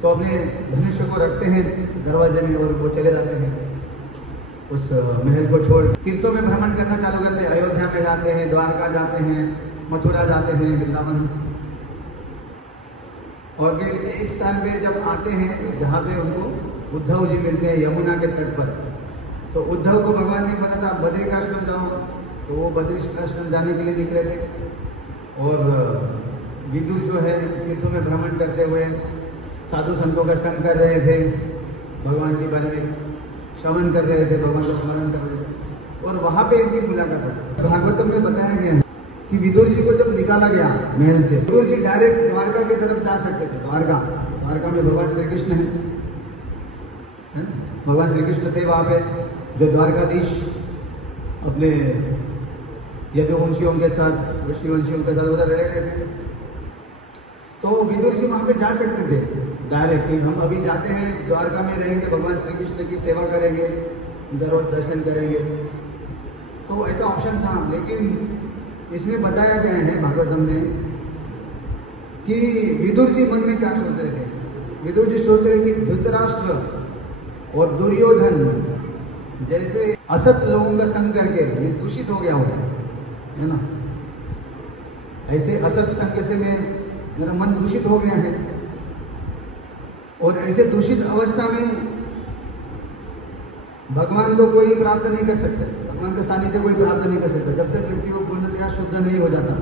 तो अपने धनुष्य को रखते हैं दरवाजे में और वो चले जाते हैं उस महल को छोड़, तीर्थों में भ्रमण करना चालू करते हैं। अयोध्या में जाते हैं, द्वारका जाते हैं, मथुरा जाते हैं, वृंदावन। और फिर एक स्थान पे जब आते हैं जहाँ पे उनको उद्धव जी मिलते हैं यमुना के तट पर, तो उद्धव को भगवान ने बोला था बद्रिकाश्रम जाओ, तो वो बद्रिकाश्रम जाने के लिए निकले थे। और विदुर जो है तीर्थों में भ्रमण करते हुए साधु संतों का संग कर रहे थे, भगवान के बारे में श्रवण कर रहे थे, भगवान का स्मरण कर रहे थे, और वहाँ पे इनकी मुलाकात है। भागवतम में बताया गया है कि विदुर जी को जब निकाला गया महल से, विदुर जी डायरेक्ट द्वारका की तरफ जा सकते थे। द्वारका में भगवान श्री कृष्ण है, भगवान श्री कृष्ण थे वहाँ पे, जो द्वारकाधीश अपने यदुवंशियों के साथ ऋषिवंशियों के साथ उधर रह रहे थे। तो विदुर जी वहाँ पे जा सकते थे डायरेक्ट, हम अभी जाते हैं द्वारका में रहेंगे, भगवान श्री कृष्ण की सेवा करेंगे, रोज दर्शन करेंगे, तो ऐसा ऑप्शन था। लेकिन इसमें बताया गया है भागवतम में कि विदुर जी मन में क्या सोच रहे थे। विदुर जी सोच रहे कि धृतराष्ट्र और दुर्योधन जैसे असत लोगों का संग करके ये दूषित हो गया हो, है ना, ऐसे असत संग से मेरा मन दूषित हो गया है, और ऐसे दूषित अवस्था में भगवान को कोई प्राप्त नहीं कर सकता, भगवान का सानिध्य कोई प्राप्त नहीं कर सकता जब तक व्यक्ति को पूर्णतया शुद्ध नहीं हो जाता।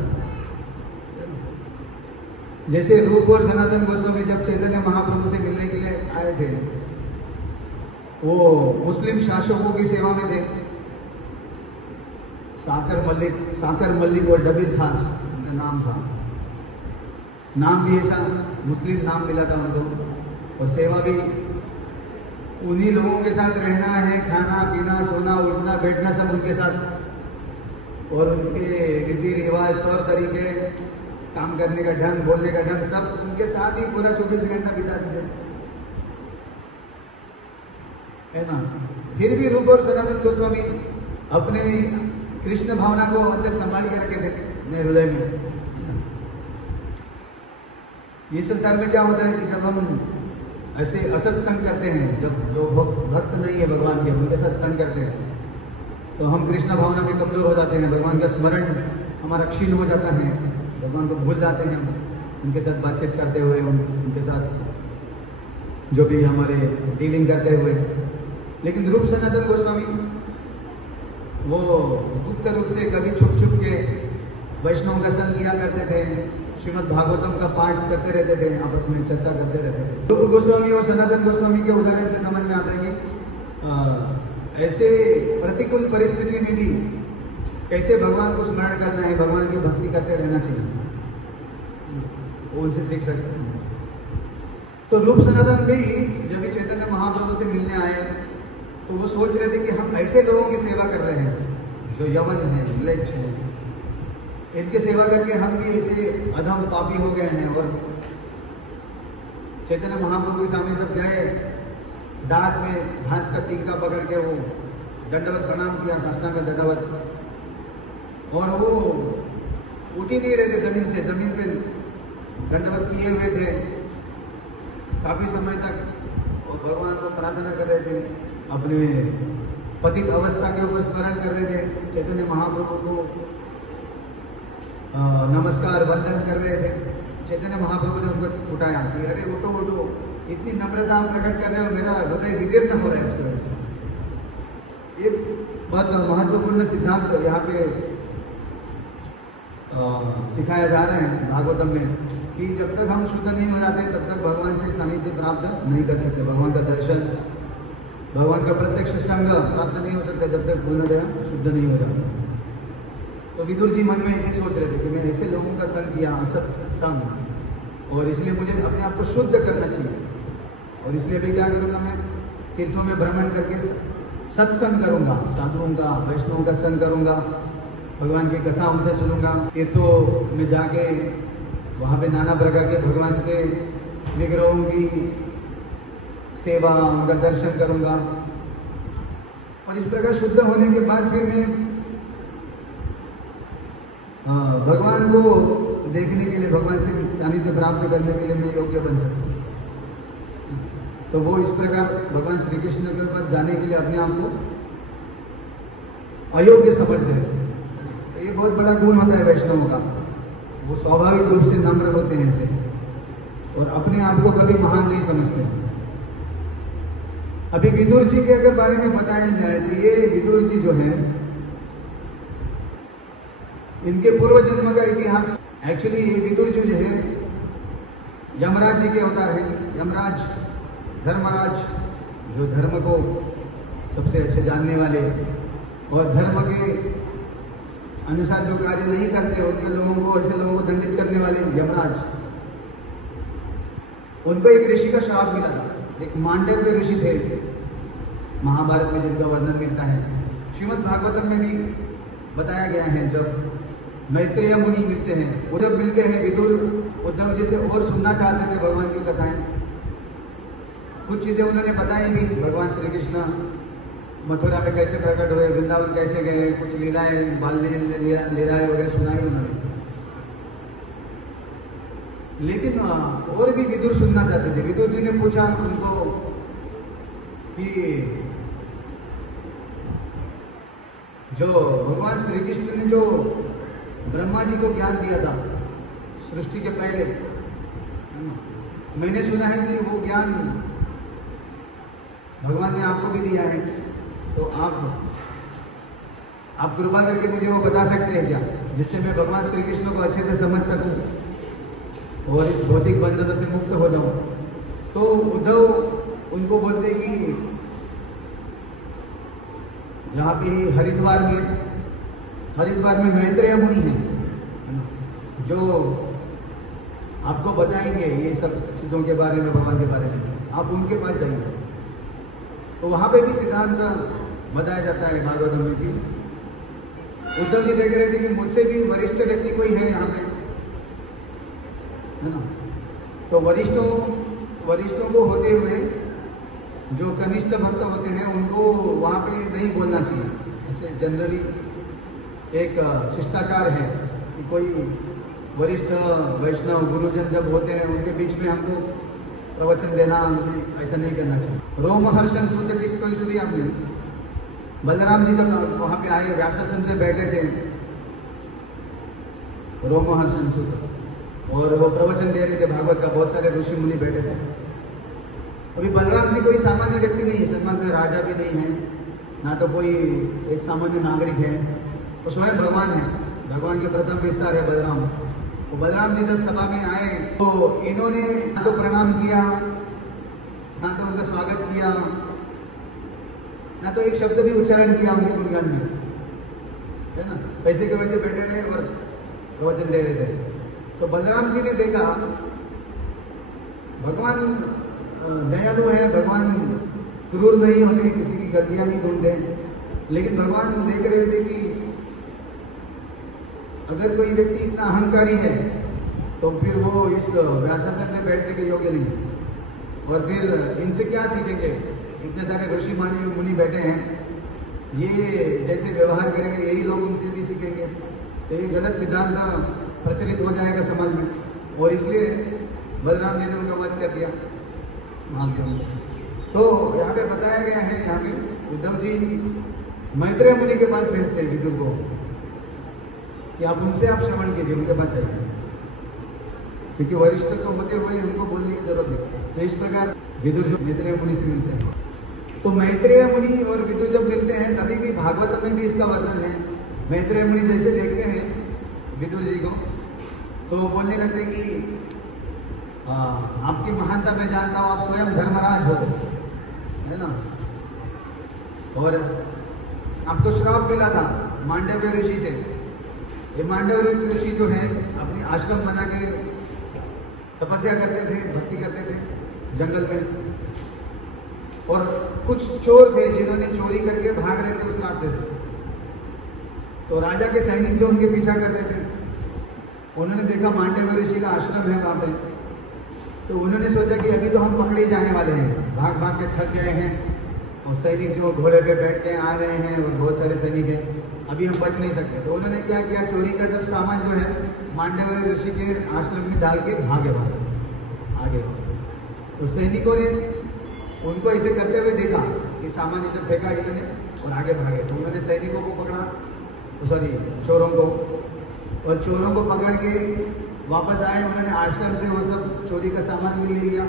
जैसे रूप और सनातन गोस्वामी जब चैतन्य महाप्रभु से मिलने के लिए आए थे, वो मुस्लिम शासकों की सेवा में थे। साकर मल्लिक और डबीर खास उनका नाम था, नाम भी ऐसा मुस्लिम नाम मिला था उनको, और सेवा भी उन्हीं लोगों के साथ रहना है, खाना पीना सोना उठना बैठना सब उनके साथ, और उनके रीति रिवाज तौर तरीके काम करने का ढंग बोलने का ढंग सब उनके साथ ही पूरा 24 घंटा बिता दीजिए, है ना। फिर भी रूप और सनातन गोस्वामी अपने कृष्ण भावना को अंदर संभाल के रखे थे अपने हृदय में। ये संसार में क्या होता है कि जब हम ऐसे असत संग करते हैं, जब जो भक्त नहीं है भगवान के उनके साथ संग करते हैं, तो हम कृष्ण भावना में कमजोर हो जाते हैं, भगवान का स्मरण हमारा क्षीण हो जाता है, भगवान को भूल जाते हैं उनके साथ बातचीत करते हुए, उनके साथ जो भी हमारे डीलिंग करते हुए। लेकिन रूप सनातन गोस्वामी वो गुप्त रूप से कभी छुप छुप के वैष्णव का संग किया करते थे, श्रीमद् भागवतम का पाठ करते रहते थे, आपस में चर्चा करते रहते थे। रूप गोस्वामी और सनातन गोस्वामी के उदाहरण से समझ में आता है कि ऐसे प्रतिकूल परिस्थिति में भी कैसे भगवान को स्मरण करना है, भगवान की भक्ति करते रहना चाहिए, वो उनसे सीख सकते हैं। तो रूप सनातन भी जब भी चैतन्य महाप्रभु से मिलने आए तो वो सोच रहे थे कि हम ऐसे लोगों की सेवा कर रहे हैं जो यवन है, म्लेच्छ है, इनकी सेवा करके हम भी ऐसे अधम पापी हो गए हैं। और चैतन्य महाप्रभु के सामने जब गए, दांत में घास का तिनका पकड़ के वो दंडवत प्रणाम किया, साष्टांग का दंडवत, और वो उठ ही नहीं रहे थे जमीन से, जमीन पे दंडवत किए हुए थे काफी समय तक, वो भगवान को प्रार्थना कर रहे थे, अपने पतित अवस्था के ऊपर स्मरण कर रहे थे, चैतन्य महाप्रभु को नमस्कार वंदन कर रहे थे। चैतन्य महाप्रभु ने उनको उठाया कि अरे उठो उठो, इतनी नम्रता आप प्रकट कर रहे हो, मेरा हृदय विदीर्ण हो रहा है उसकी वजह से। ये बहुत महत्वपूर्ण सिद्धांत यहाँ पे सिखाया जा रहा है भागवतम में कि जब तक हम शुद्ध नहीं हो जाते तब तक भगवान से सानिध्य प्राप्त नहीं कर सकते, भगवान का दर्शन, भगवान का प्रत्यक्ष संग प्राप्त नहीं हो सकता जब तक पूर्णतः शुद्ध नहीं हो जाता। तो विदुर जी मन में ऐसे सोच रहे थे कि मैं ऐसे लोगों का संग किया, असत संग, और इसलिए मुझे अपने आप को शुद्ध करना चाहिए, और इसलिए भी क्या करूँगा, मैं तीर्थों में भ्रमण करके सत्संग करूँगा, साधुओं का वैष्णवों का संग करूँगा, भगवान की कथा उनसे सुनूंगा, तीर्थों में जाके वहाँ पे नाना प्रकार के भगवान के विग्रहों की सेवा, उनका दर्शन करूँगा, और इस प्रकार शुद्ध होने के बाद फिर मैं भगवान को देखने के लिए, भगवान से सानिध्य प्राप्त करने के लिए मैं योग्य बन सकता हूँ। तो वो इस प्रकार भगवान श्री कृष्ण के पास जाने के लिए अपने आप को अयोग्य समझ रहे हैं। ये बहुत बड़ा गुण होता है वैष्णवों का, वो स्वाभाविक रूप से नम्र होते हैं ऐसे। और अपने आप को कभी महान नहीं समझते। अभी विदुर जी के अगर बारे में बताया जाए तो ये विदुर जी जो है, इनके पूर्व जन्म का इतिहास, एक्चुअली ये विदुर जी जो है यमराज जी के अवतार है। यमराज, धर्मराज, जो धर्म को सबसे अच्छे जानने वाले और धर्म के अनुसार जो कार्य नहीं करते उनके लोगों को, ऐसे लोगों को दंडित करने वाले यमराज। उनको एक ऋषि का श्राप मिला था। एक मांडव्य ऋषि थे महाभारत में, जिनका वर्णन मिलता है। श्रीमद् भागवतम में भी बताया गया है। जब मैत्रेय मुनि मिलते हैं, वो जब मिलते हैं विदुर उद्धव जी से और सुनना चाहते थे भगवान की कथाएं। कुछ चीजें उन्होंने बताई भी, भगवान श्री कृष्ण मथुरा में कैसे प्रकट हुए, वृंदावन कैसे गए, कुछ लीलाएं, बाल लीलाएं वगैरह सुनाई उन्होंने। लेकिन और भी विदुर सुनना चाहते थे। विदुर जी ने पूछा उनको कि जो भगवान श्री कृष्ण ने जो ब्रह्मा जी को ज्ञान दिया था सृष्टि के पहले, मैंने सुना है कि वो ज्ञान भगवान ने आपको भी दिया है, तो आप कृपा करके मुझे वो बता सकते हैं क्या, जिससे मैं भगवान श्री कृष्ण को अच्छे से समझ सकूं और इस भौतिक बंधनों से मुक्त हो जाऊं। तो उद्धव उनको बोलते कि यहाँ पे हरिद्वार में मैत्रेय मुनि हैं जो आपको बताएंगे ये सब चीज़ों के बारे में, भगवान के बारे में। आप उनके पास जाइए। तो वहाँ पे भी सिद्धांत बताया जाता है भागवतम में भी। उद्धव जी देख रहे थे कि मुझसे भी वरिष्ठ व्यक्ति कोई है यहाँ पे, है ना। तो वरिष्ठों को होते हुए जो कनिष्ठ भक्त होते हैं उनको वहाँ पे नहीं बोलना चाहिए। ऐसे जनरली एक शिष्टाचार है कि कोई वरिष्ठ वैष्णव गुरुजन जब होते हैं उनके बीच में हमको प्रवचन देना, ऐसा नहीं करना चाहिए। रोमहर्षण सूत की स्टोरी सुनी आपने? बलराम जी जब वहाँ पे आए, व्यासासन पे बैठे थे रोमहर्षण सूत, और वो प्रवचन दे रहे थे भागवत का। बहुत सारे ऋषि मुनि बैठे थे। अभी बलराम जी कोई सामान्य व्यक्ति नहीं है, सम्मानित राजा भी नहीं है, ना तो कोई एक सामान्य नागरिक है, तो स्वयं भगवान है। भगवान के प्रथम विस्तार है बलराम। तो बलराम जी जब सभा में आए तो इन्होंने ना तो प्रणाम किया, ना तो उनका स्वागत किया, ना तो एक शब्द भी उच्चारण किया उनके गुणगान में, है ना। वैसे के वैसे बैठे रहे और प्रवचन दे रहे थे। तो बलराम जी ने देखा भगवान दयालु है, भगवान क्रूर नहीं होते, किसी की गलतियां नहीं ढूंढते, लेकिन भगवान देख रहे थे कि अगर कोई व्यक्ति इतना अहंकारी है तो फिर वो इस व्यासासन में बैठने के योग्य नहीं। और फिर इनसे क्या सीखेंगे? इतने सारे ऋषि मुनि बैठे हैं, ये जैसे व्यवहार करेंगे यही लोग उनसे भी सीखेंगे, तो ये गलत सिद्धांत प्रचलित हो जाएगा समाज में। और इसलिए बलराम जी ने उनका वध कर दिया। तो यहाँ पे बताया गया है, यहाँ पे उद्धव जी मैत्रेय मुनि के पास भेजते हैं विदुर को कि आप उनसे आप श्रवण कीजिए, उनके पास जाइए, क्योंकि वरिष्ठ तो होते हुए उनको बोलने की जरूरत नहीं। तो इस प्रकार विदुर जो मैत्रेय मुनि से मिलते हैं। तो मैत्रेय मुनि और विदुर जब मिलते हैं तभी भी भागवत में भी इसका वर्णन है। मैत्रेय मुनि जैसे देखते हैं विदुर जी को तो वो बोलने लगते हैं कि आपकी महानता मैं जानता हूँ, आप स्वयं धर्मराज हो, है ना। और आपको श्राप मिला था मांडव्य ऋषि से। ये मांडव्य ऋषि जो है अपनी आश्रम बना के तपस्या करते थे, भक्ति करते थे जंगल में। और कुछ चोर थे जिन्होंने चोरी करके भाग रहे थे उस रास्ते से। तो राजा के सैनिक जो उनके पीछा कर रहे थे, उन्होंने देखा मांडव्य ऋषि का आश्रम है वहाँ पे। तो उन्होंने सोचा कि अभी तो हम पकड़े जाने वाले हैं, भाग भाग के थक गए हैं, और सैनिक जो घोड़े पे बैठ के आ रहे हैं और बहुत सारे सैनिक हैं, अभी हम बच नहीं सकते। तो उन्होंने क्या किया, चोरी का सब सामान जो है मांडव्य ऋषि के आश्रम में डाल के भागे वहां आगे। तो सैनिकों ने उनको ऐसे करते हुए देखा कि सामान इधर फेंका इन्होंने और आगे भागे। तो उन्होंने सैनिकों को पकड़ा, सॉरी चोरों को, और चोरों को पकड़ के वापस आए। उन्होंने आश्रम से वो सब चोरी का सामान भी ले लिया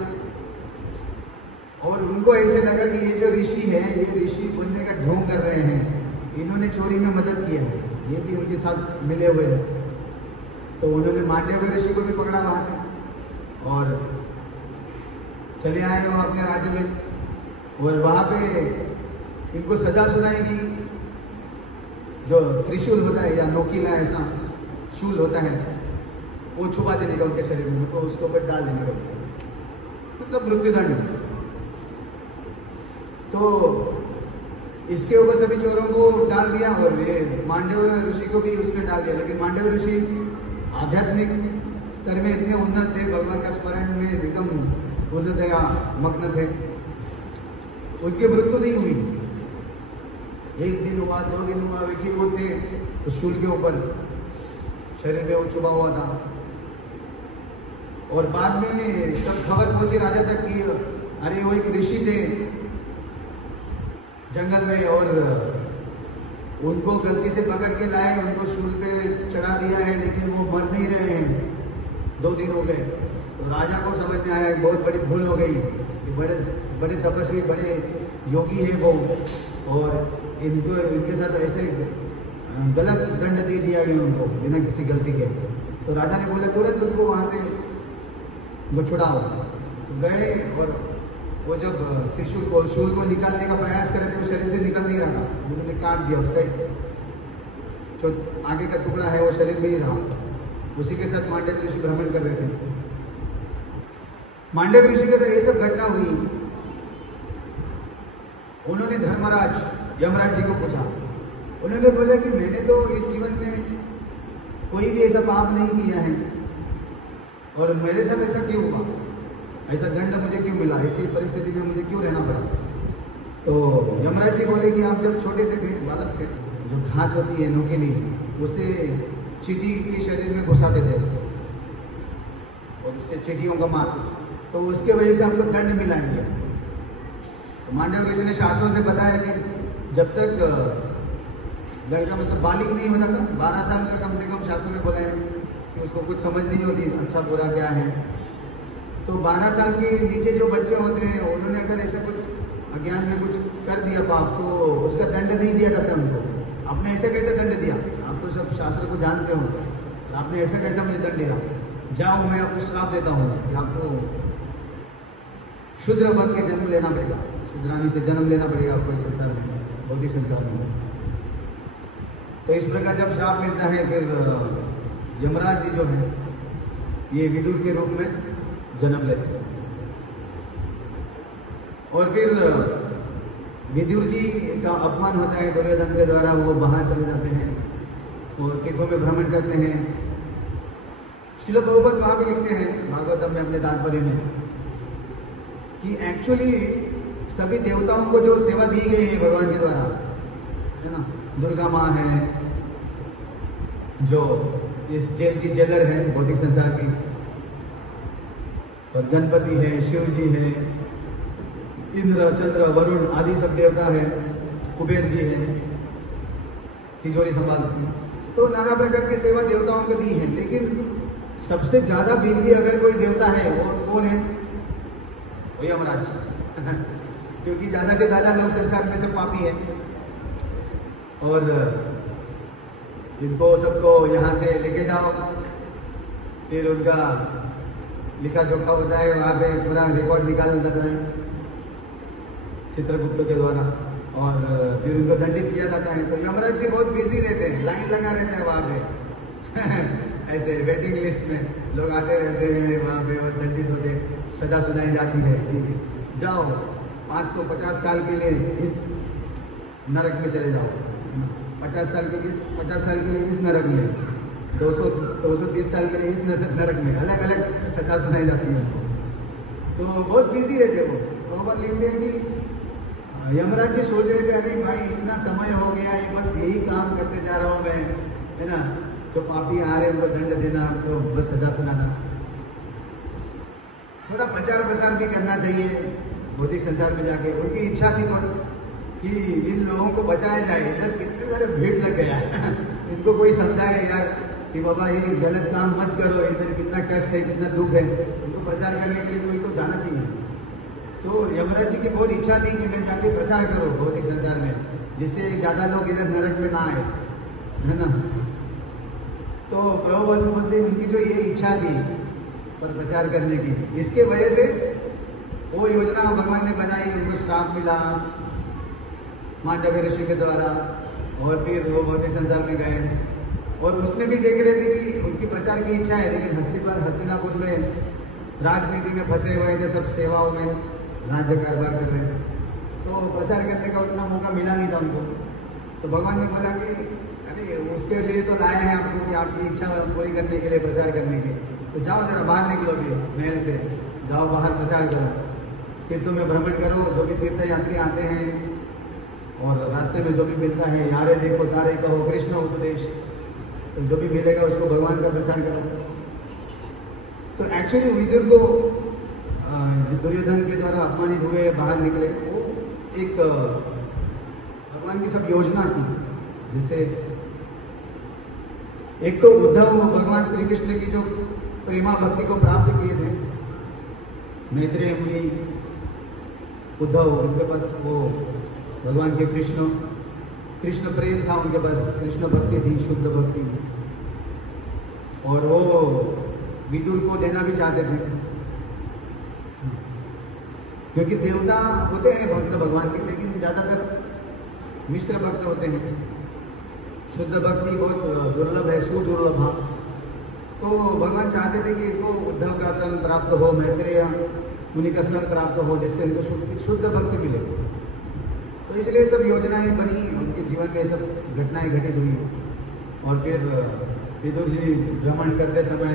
और उनको ऐसे लगा कि ये जो ऋषि है, ये ऋषि बनने का ढोंग कर रहे हैं, इन्होंने चोरी में मदद की है, ये भी उनके साथ मिले हुए हैं। तो उन्होंने मांडव्य ऋषि को भी पकड़ा वहां से और चले आए वो अपने राज्य में। और वहां पे इनको सजा सुनाई गई। जो त्रिशूल होता है या नोकीला ऐसा शूल होता है, वो छुपा देने का उनके शरीर में, तो उसके ऊपर डाल देने का, मतलब मृत्युदंड। तो इसके ऊपर सभी चोरों को डाल दिया और ये मांडव्य ऋषि को भी उसने डाल दिया। लेकिन मांडव्य ऋषि आध्यात्मिक स्तर में इतने उन्नत थे, भगवान का स्मरण में एकदम उन्नतया मग्न थे, उनकी मृत्यु नहीं हुई। एक दिन हुआ, 2 दिन हुआ, वैसे वो थे उस शूल के ऊपर, शरीर में वो छुपा हुआ था। और बाद में सब खबर पहुंची राजा तक कि अरे वो एक ऋषि थे जंगल में और उनको गलती से पकड़ के लाए, उनको शूल पे चढ़ा दिया है, लेकिन वो मर नहीं रहे हैं, 2 दिन हो गए। तो राजा को समझ में आया बहुत बड़ी भूल हो गई कि बड़े बड़े तपस्वी, बड़े योगी है वो, और इनको इनके साथ ऐसे गलत दंड दे दिया गया उनको बिना किसी गलती के। तो राजा ने बोला तुरंत उनको वहां से वो छुड़ाओ। गए और वो जब शूल को निकालने का प्रयास कर रहे थे, वो शरीर से निकल नहीं रहा था, उन्होंने काट दिया उसका जो आगे का टुकड़ा है वो शरीर में ही रहा। उसी के साथ मांडव्य ऋषि भ्रमण कर रहे थे। मांडव्य ऋषि के साथ ये सब घटना हुई। उन्होंने धर्मराज यमराज जी को पूछा, उन्होंने बोला कि मैंने तो इस जीवन में कोई भी ऐसा पाप नहीं किया है और मेरे साथ ऐसा क्यों हुआ, ऐसा दंड मुझे क्यों मिला, ऐसी परिस्थिति में मुझे क्यों रहना पड़ा। तो यमराज जी बोले कि आप जब छोटे से थे, बालक थे, जो घास होती है नोकीली, उसे चींटी के शरीर में घुसाते थे और उससे चींटियों का मारते, तो उसके वजह से आपको दंड मिलाएंगे। तो मांडव्य ऋषि ने शास्त्रों से बताया कि जब तक लड़का मतलब बालिक नहीं होता था, 12 साल का कम से कम शास्त्रों में बोला है कि उसको कुछ समझ नहीं होती अच्छा बुरा क्या है। तो 12 साल के नीचे जो बच्चे होते हैं, उन्होंने अगर ऐसा कुछ अज्ञान में कुछ कर दिया पाप, तो उसका दंड नहीं दिया जाता उनको। आपने ऐसा कैसा दंड दिया, आप तो सब शास्त्र को जानते हो, आपने ऐसा कैसा मुझे दंड दिया, जाओ मैं आपको श्राप देता हूँ कि आपको शूद्र बन के जन्म लेना पड़ेगा, शूद्रानी से जन्म लेना पड़ेगा आपको इस संसार में, भौतिक संसार में। तो इस प्रकार जब श्राप मिलता है, फिर यमराज जी जो है ये विदुर के रूप में जन्म लेते हैं और फिर विदुर जी का अपमान होता है दुर्योधन के द्वारा, वो बाहर चले जाते हैं और तीर्थों में भ्रमण करते हैं। श्रील प्रभुपाद वहां भी लिखते हैं भागवतम में अपने तात्पर्य में कि एक्चुअली सभी देवताओं को जो सेवा दी गई है भगवान के द्वारा, है ना, दुर्गा माँ है जो इस जेल की जेलर है भौतिक संसार की, और गणपति है, शिव जी है, इंद्र, चंद्र, वरुण आदि सब देवता है, कुबेर जी है, तिजोरी संभालती, तो नाना प्रकार की सेवा देवताओं को दी है। लेकिन सबसे ज्यादा बिजी अगर कोई देवता है वो कौन है, वो यमराज क्योंकि ज्यादा से ज्यादा लोग संसार में से पापी है और इनको सबको यहाँ से लेके जाओ, फिर उनका लिखा जोखा होता है, वहाँ पे पूरा रिकॉर्ड निकाला जाता है चित्रगुप्त के द्वारा और फिर उनको दंडित किया जाता है। तो यमराज जी बहुत बिजी रहते हैं, लाइन लगा रहते हैं वहाँ पे ऐसे वेटिंग लिस्ट में लोग आते रहते हैं वहाँ पे और दंडित होते, सजा सुनाई जाती है कि जाओ 550 साल के लिए इस नरक में चले जाओ, 50 साल के लिए इस नरक में, 230 साल के लिए इस नरक में, अलग अलग सजा सुनाई जाती है। तो बहुत बिजी रहते वो। प्रभुपाद लिखते हैं कि यमराज जी सोच रहे थे अरे भाई इतना समय हो गया है, बस यही काम करते जा रहा हूँ मैं, है ना, जो पापी आ रहे हैं उनको दंड देना, तो बस सजा सुनाना, थोड़ा प्रचार प्रसार भी करना चाहिए भौतिक संसार में जाके। उनकी इच्छा थी बहुत कि इन लोगों को बचाया जाए, इधर कितने सारे भीड़ लग गया इनको कोई समझाए यार, कि बाबा ये गलत काम मत करो, इधर कितना कष्ट है, कितना दुख है, उनको प्रचार करने के लिए कोई तो जाना चाहिए। तो यमराज जी की बहुत इच्छा थी कि मैं जाके प्रचार करूँ भौतिक संसार में, जिससे ज़्यादा लोग इधर नरक में ना आए, है ना। तो प्रभुपाद बोलते उनकी जो ये इच्छा थी पर प्रचार करने की, इसके वजह से वो योजना भगवान ने बनाई, उनको श्राप मिला मांडव्य ऋषि के द्वारा, और फिर वो भौतिक संसार में गए। और उसमें भी देख रहे थे कि उनकी प्रचार की इच्छा है, लेकिन हस्तिनापुर में राजनीति में फंसे हुए थे, सब सेवाओं में राज्य कारोबार कर रहे थे, तो प्रचार करने का उतना मौका मिला नहीं था उनको। तो भगवान ने बोला कि अरे उसके लिए तो लाए हैं आपको कि आपकी इच्छा पूरी करने के लिए, प्रचार करने के, तो जाओ जरा बाहर निकलो भी महल से, जाओ बाहर प्रचार करो, तीर्थों में भ्रमण करो, जो भी तीर्थ यात्री आते हैं और रास्ते में जो भी मिलता है, यारे देखो तारे कहो कृष्ण उपदेश, तो जो भी मिलेगा उसको भगवान का प्रचार करो। तो एक्चुअली विदुर को दुर्योधन के द्वारा अपमानित हुए, बाहर निकले, वो एक भगवान की सब योजना थी, जिससे एक तो उद्धव भगवान श्री कृष्ण की जो प्रेमा भक्ति को प्राप्त किए थे, मैत्रेय मुनि उद्धव, उनके पास वो भगवान के कृष्ण प्रेम था, उनके पास कृष्ण भक्ति थी, शुद्ध भक्ति, और वो विदुर को देना भी चाहते थे, क्योंकि देवता होते हैं भक्त भगवान के, लेकिन ज्यादातर मिश्र भक्त होते हैं, शुद्ध भक्ति बहुत दुर्लभ है, सुदुर्लभ। तो भगवान चाहते थे कि इनको उद्धव का संग प्राप्त हो, मैत्रेय मुनि का संग प्राप्त हो, जिससे इनको शुद्ध भक्ति मिले। तो इसलिए सब योजनाएं बनी, उनके जीवन में सब घटनाएं घटित हुई। और फिर विदुर जी भ्रमण करते समय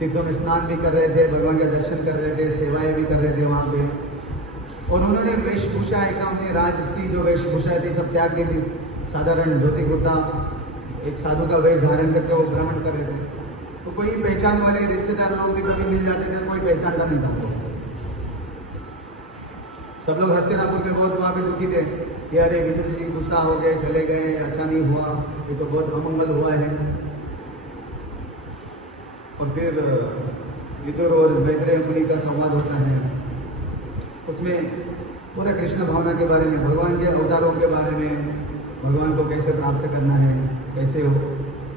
तीर्थों में स्नान भी कर रहे थे, भगवान का दर्शन कर रहे थे, सेवाएं भी कर रहे थे वहाँ पे, और उन्होंने वेशभूषा एकदम अपनी राजसी जो वेशभूषा थी सब त्याग की थी, साधारण धोती कुर्ता, एक साधु का वेश धारण करके वो भ्रमण कर रहे थे। तो कोई पहचान वाले रिश्तेदार लोग भी कभी मिल जाते थे, कोई पहचानता नहीं था। सब लोग हस्तिनापुर में बहुत वहाँ पे दुखी थे कि अरे विदुर जी गुस्सा हो गए, चले गए, अच्छा नहीं हुआ, ये तो बहुत अमंगल हुआ है। और फिर विदुर और मैत्रेय मुनि का संवाद होता है, उसमें पूरा कृष्ण भावना के बारे में, भगवान के अवतारों के बारे में, भगवान को कैसे प्राप्त करना है, कैसे हो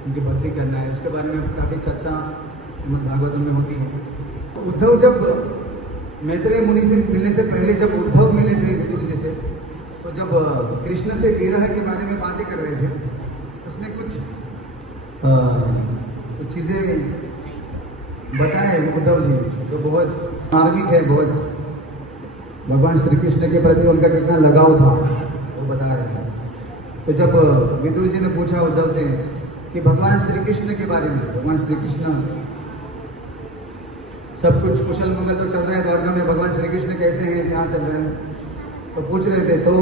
उनकी भक्ति करना है, उसके बारे में काफ़ी चर्चा भागवत में होती है। उद्धव जब मैत्रेय मुनि से मिलने से पहले जब उद्धव मिले थे विदुर जी से, तो जब कृष्ण से विरह के बारे में बातें कर रहे थे, उसमें कुछ चीज़ें बताए उद्धव जी, तो बहुत मार्मिक है, बहुत भगवान श्री कृष्ण के प्रति उनका कितना लगाव था वो बता रहे हैं। तो जब विदुर जी ने पूछा उद्धव से कि भगवान श्री कृष्ण के बारे में, भगवान श्री कृष्ण सब कुछ कुशल मंगल तो चल रहा है द्वारका में, भगवान श्री कृष्ण कैसे हैं, क्या चल रहा है, तो पूछ रहे थे। तो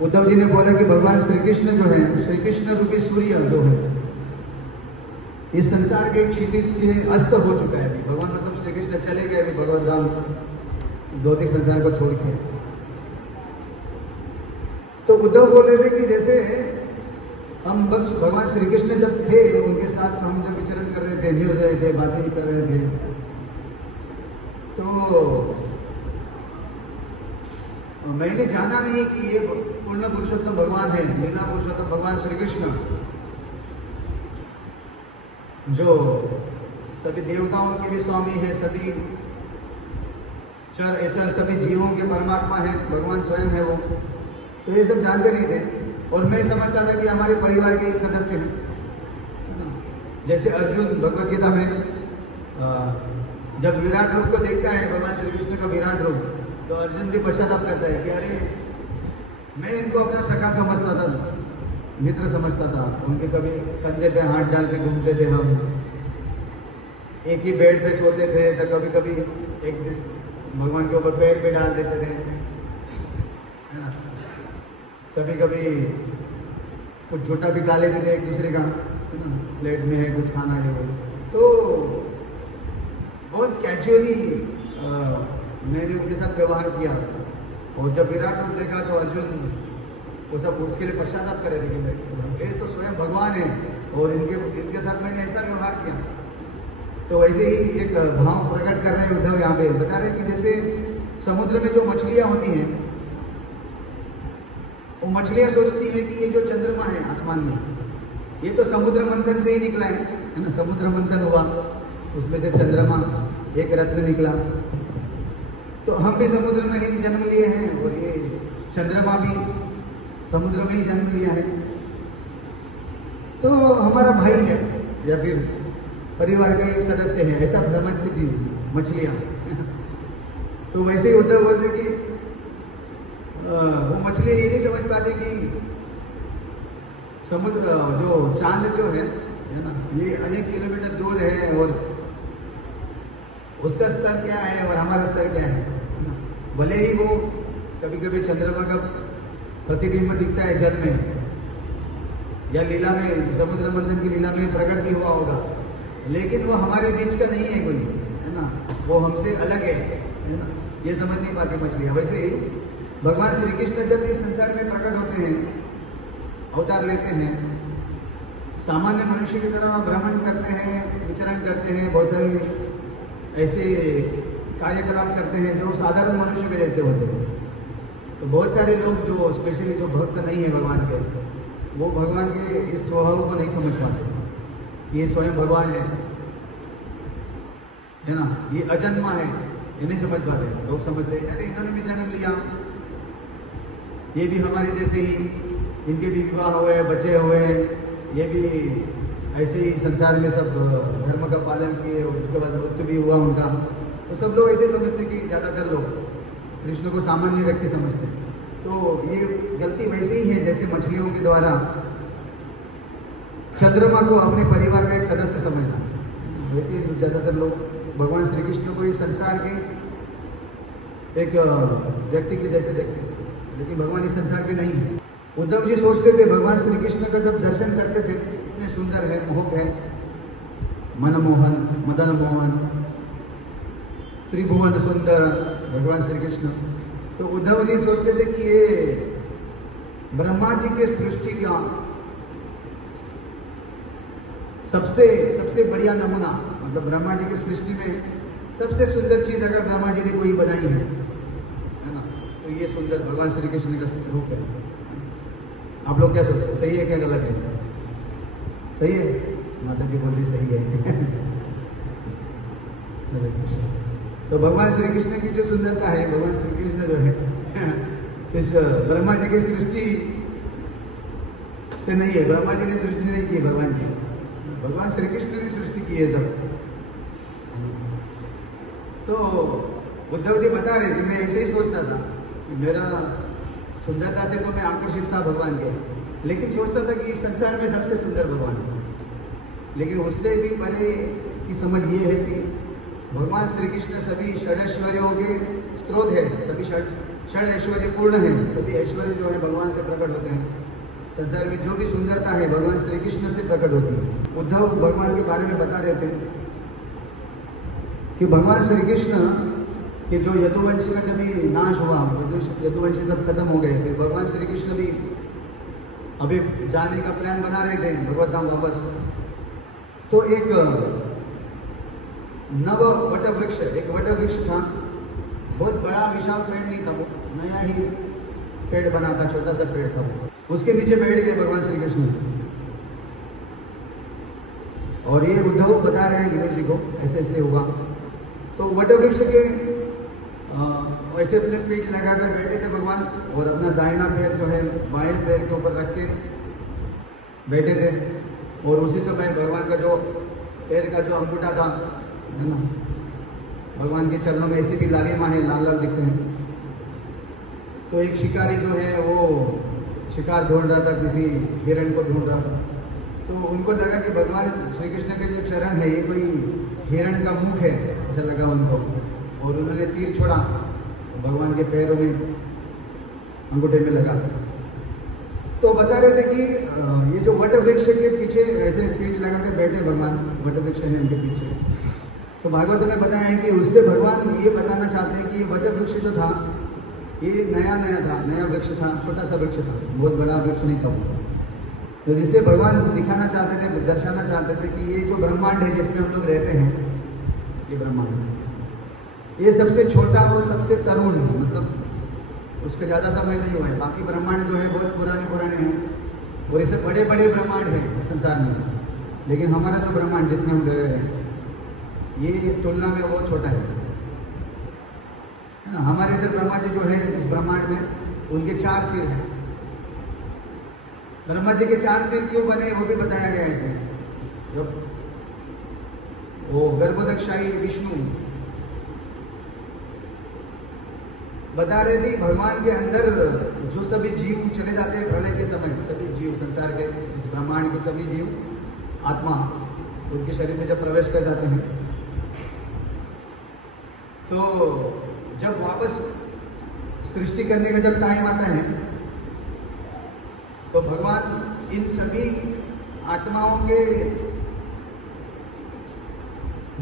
उद्धव जी ने बोला कि भगवान श्री कृष्ण जो है, श्री कृष्ण रूपी सूर्य जो है, इस संसार के क्षितिज से अस्त हो चुका है। भगवान मतलब श्री कृष्ण चले गए अभी भगवत धाम, भौतिक संसार को छोड़ के। तो उद्धव बोल रहे थे कि जैसे हम बस भगवान श्री कृष्ण जब थे, उनके साथ हम जब विचरण कर रहे थे, मिल रहे थे, बातें कर रहे थे, तो मैंने जाना नहीं कि ये पूर्ण पुरुषोत्तम भगवान है, लीला पुरुषोत्तम भगवान श्री कृष्ण, जो सभी देवताओं के भी स्वामी है, सभी चर अचर सभी जीवों के परमात्मा है, भगवान स्वयं है वो। तो ये सब जानते नहीं थे, और मैं समझता था कि हमारे परिवार के एक सदस्य हैं। जैसे अर्जुन भगवद गीता में जब विराट रूप को देखता है, भगवान श्री कृष्ण का विराट रूप, तो अर्जुन भी पश्चाताप करता है कि अरे मैं इनको अपना सखा समझता था, मित्र समझता था, उनके कभी कंधे पे हाथ डाल के घूमते थे, हम एक ही बेड पे सोते थे, तो कभी कभी एक भगवान के ऊपर पैर पे डाल देते थे, है ना। कभी कभी कुछ झूठा भी खा लेते थे एक दूसरे का, प्लेट में है कुछ खाना है वो। तो बहुत कैजुअली मैंने उनके साथ व्यवहार किया, और जब विराट रूप देखा तो अर्जुन वो सब उसके लिए पश्चाताप कर रहे थे कि ये तो स्वयं भगवान है और इनके साथ मैंने ऐसा व्यवहार किया। तो वैसे ही एक भाव प्रकट कर रहे हैं उद्धव यहाँ पे बता रहे कि जैसे समुद्र में जो मछलियां होती हैं, वो मछलियां सोचती हैं कि ये जो चंद्रमा है आसमान में, ये तो समुद्र मंथन से ही निकला है ना, समुद्र मंथन हुआ, उसमें से चंद्रमा एक रत्न निकला, तो हम भी समुद्र में ही जन्म लिए हैं और ये चंद्रमा भी समुद्र में ही जन्म लिया है, तो हमारा भाई है या फिर परिवार का एक सदस्य है, ऐसा समझती थी मछलियां। तो वैसे ही उद्धव बोलते कि वो मछलियां ये नहीं समझ पाती कि समुद्र जो चांद जो है ना, ये अनेक किलोमीटर दूर है और उसका स्तर क्या है और हमारा स्तर क्या है। भले ही वो कभी कभी चंद्रमा का प्रतिबिंब दिखता है जल में या लीला में, समुद्र मंथन की लीला में प्रकट भी हुआ होगा, लेकिन वो हमारे बीच का नहीं है कोई, है ना, वो हमसे अलग है ना, ये समझ नहीं पाती मछलियां। वैसे ही भगवान श्री कृष्ण जब इस संसार में प्रकट होते हैं, अवतार लेते हैं, सामान्य मनुष्य की तरह भ्रमण करते हैं, विचरण करते हैं, बहुत सारी ऐसे कार्यकलाप करते हैं जो साधारण मनुष्य के जैसे होते हैं। तो बहुत सारे लोग जो स्पेशली जो भक्त नहीं है भगवान के, वो भगवान के इस स्वभाव को नहीं समझ पाते। ये स्वयं भगवान है ना, ये अजन्मा है, ये नहीं समझ पाते। लोग समझते हैं अरे इन्होंने भी जन्म लिया, ये भी हमारे जैसे ही, इनके भी विवाह हुए, बच्चे हुए, ये भी ऐसे ही संसार में सब धर्म का पालन किए और उसके बाद मृत्यु भी हुआ उनका। तो सब लोग ऐसे समझते हैं कि ज़्यादातर लोग कृष्ण को सामान्य व्यक्ति समझते हैं। तो ये गलती वैसे ही है जैसे मछलियों के द्वारा चंद्रमा को अपने परिवार का एक सदस्य समझना। वैसे ज़्यादातर लोग भगवान श्री कृष्ण को इस संसार के एक व्यक्ति के जैसे देखते हैं, लेकिन भगवान इस संसार के नहीं है। उद्धव जी सोचते थे भगवान श्री कृष्ण का जब दर्शन करते थे, इतने सुंदर है, मोहक है, मनमोहन, मदन मोहन, त्रिभुवन सुंदर भगवान श्री कृष्ण। तो उद्धव जी सोचते थे कि ये ब्रह्मा जी के सृष्टि का सबसे बढ़िया नमूना, मतलब ब्रह्मा जी की सृष्टि में सबसे सुंदर चीज अगर ब्रह्मा जी ने कोई बनाई है ना, तो ये सुंदर भगवान श्री कृष्ण का रूप है। आप लोग क्या सोचते हैं, सही है क्या गलत है? सही है, माता जी बोल रही सही है। तो भगवान श्री कृष्ण की जो सुंदरता है, भगवान श्री कृष्ण जो है इस ब्रह्मा जी की सृष्टि से नहीं है, ब्रह्मा जी ने सृष्टि नहीं की, भगवान श्री कृष्ण ने सृष्टि की है सब। तो उद्धव जी बता रहे थे मैं ऐसे ही सोचता था, मेरा सुंदरता से तो मैं आकर्षित था भगवान के, लेकिन सोचता था कि इस संसार में सबसे सुंदर भगवान है। लेकिन उससे भी परे की समझ ये है कि भगवान श्री कृष्ण सभी षडैश्वर्यों के स्रोत है, सभी षड ऐश्वर्य पूर्ण है, सभी ऐश्वर्य जो है भगवान से प्रकट होते हैं। संसार में जो भी सुंदरता है भगवान श्री कृष्ण से प्रकट होती है। उद्धव भगवान के बारे में बता रहे थे कि भगवान श्री कृष्ण कि जो यदुवंशी का जब भी नाश हुआ, यदुवंशी सब खत्म हो गए, फिर भगवान श्री कृष्ण भी अभी जाने का प्लान बना रहे थे भगवत धाम वापस। तो एक नव वट वृक्ष, एक वट वृक्ष था, बहुत बड़ा विशाल पेड़ नहीं था, वो नया ही पेड़ बना था, छोटा सा पेड़ था, उसके नीचे बैठ गए भगवान श्री कृष्ण। और ये उद्धव बता रहे हैं विनोद जी को ऐसे ऐसे होगा। तो वट वृक्ष के ऐसे अपने पीठ लगाकर बैठे थे भगवान, और अपना दाहिना पैर जो है बाएं पैर के ऊपर रख के बैठे थे। और उसी समय भगवान का जो पैर का जो अंगूठा था, है ना, भगवान के चरणों में ऐसी भी लालिमा है, लाल लाल दिखते हैं। तो एक शिकारी जो है वो शिकार ढूंढ रहा था, किसी हिरण को ढूंढ रहा था। तो उनको लगा कि भगवान श्री कृष्ण के जो चरण है ये कोई हिरण का मुख है, ऐसा लगा उनको, और उन्होंने तीर छोड़ा, भगवान के पैरों में अंगूठे में लगा। तो बता रहे थे कि ये जो वट वृक्ष के पीछे ऐसे पीठ लगा के बैठे भगवान, वट वृक्ष है उनके पीछे। तो भागवत में बताया है कि उससे भगवान ये बताना चाहते हैं कि ये वट वृक्ष जो था ये नया था, नया वृक्ष था, छोटा सा वृक्ष था, बहुत बड़ा वृक्ष नहीं था वो। तो जिससे भगवान दिखाना चाहते थे, दर्शाना चाहते थे कि ये जो ब्रह्मांड है जिसमें हम लोग रहते हैं, ये ब्रह्मांड, ये सबसे छोटा और सबसे तरुण है, मतलब उसका ज़्यादा समय नहीं हुआ है। बाकी ब्रह्मांड जो है बहुत पुराने हैं और इससे बड़े बड़े ब्रह्मांड हैं संसार में, लेकिन हमारा जो ब्रह्मांड जिसमें हम रह रहे हैं, ये तुलना में वो छोटा है। हमारे इधर ब्रह्मा जी जो है इस ब्रह्मांड में, उनके 4 सिर हैं। ब्रह्मा जी के 4 सिर क्यों बने वो भी बताया गया है इसमें। वो गर्भोदकशाही विष्णु बता रहे थे भगवान के अंदर जो सभी जीव चले जाते हैं प्रलय के समय, सभी जीव संसार के, इस ब्रह्मांड के सभी जीव आत्मा उनके शरीर में जब प्रवेश कर जाते हैं, तो जब वापस सृष्टि करने का जब टाइम आता है, तो भगवान इन सभी आत्माओं के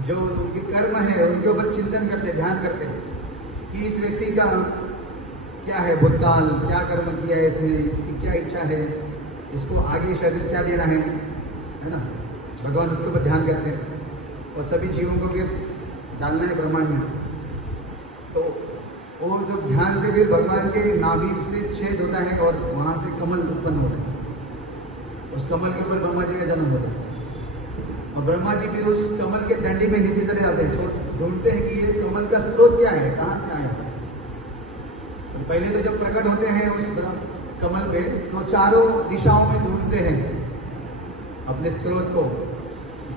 जो उनके कर्म है उनके ऊपर चिंतन करते, ध्यान करते हैं कि इस व्यक्ति का क्या है भूतकाल, क्या कर्म किया है इसने, इसकी क्या इच्छा है, इसको आगे शरीर क्या देना है ना। भगवान उसके ऊपर ध्यान करते हैं और सभी जीवों को फिर डालना है ब्रह्मांड में। तो वो जो ध्यान से फिर भगवान के नाभि से छेद होता है और वहाँ से कमल उत्पन्न होता है। उस कमल के ऊपर ब्रह्मा जी का जन्म होता है और ब्रह्मा जी फिर उस कमल के डंडी में नीचे चले जाते हैं, ढूंढते हैं कि ये कमल का स्रोत क्या है, कहाँ से आया। तो पहले तो जब प्रकट होते हैं उस कमल पे, तो चारों दिशाओं में ढूंढते हैं अपने स्रोत को,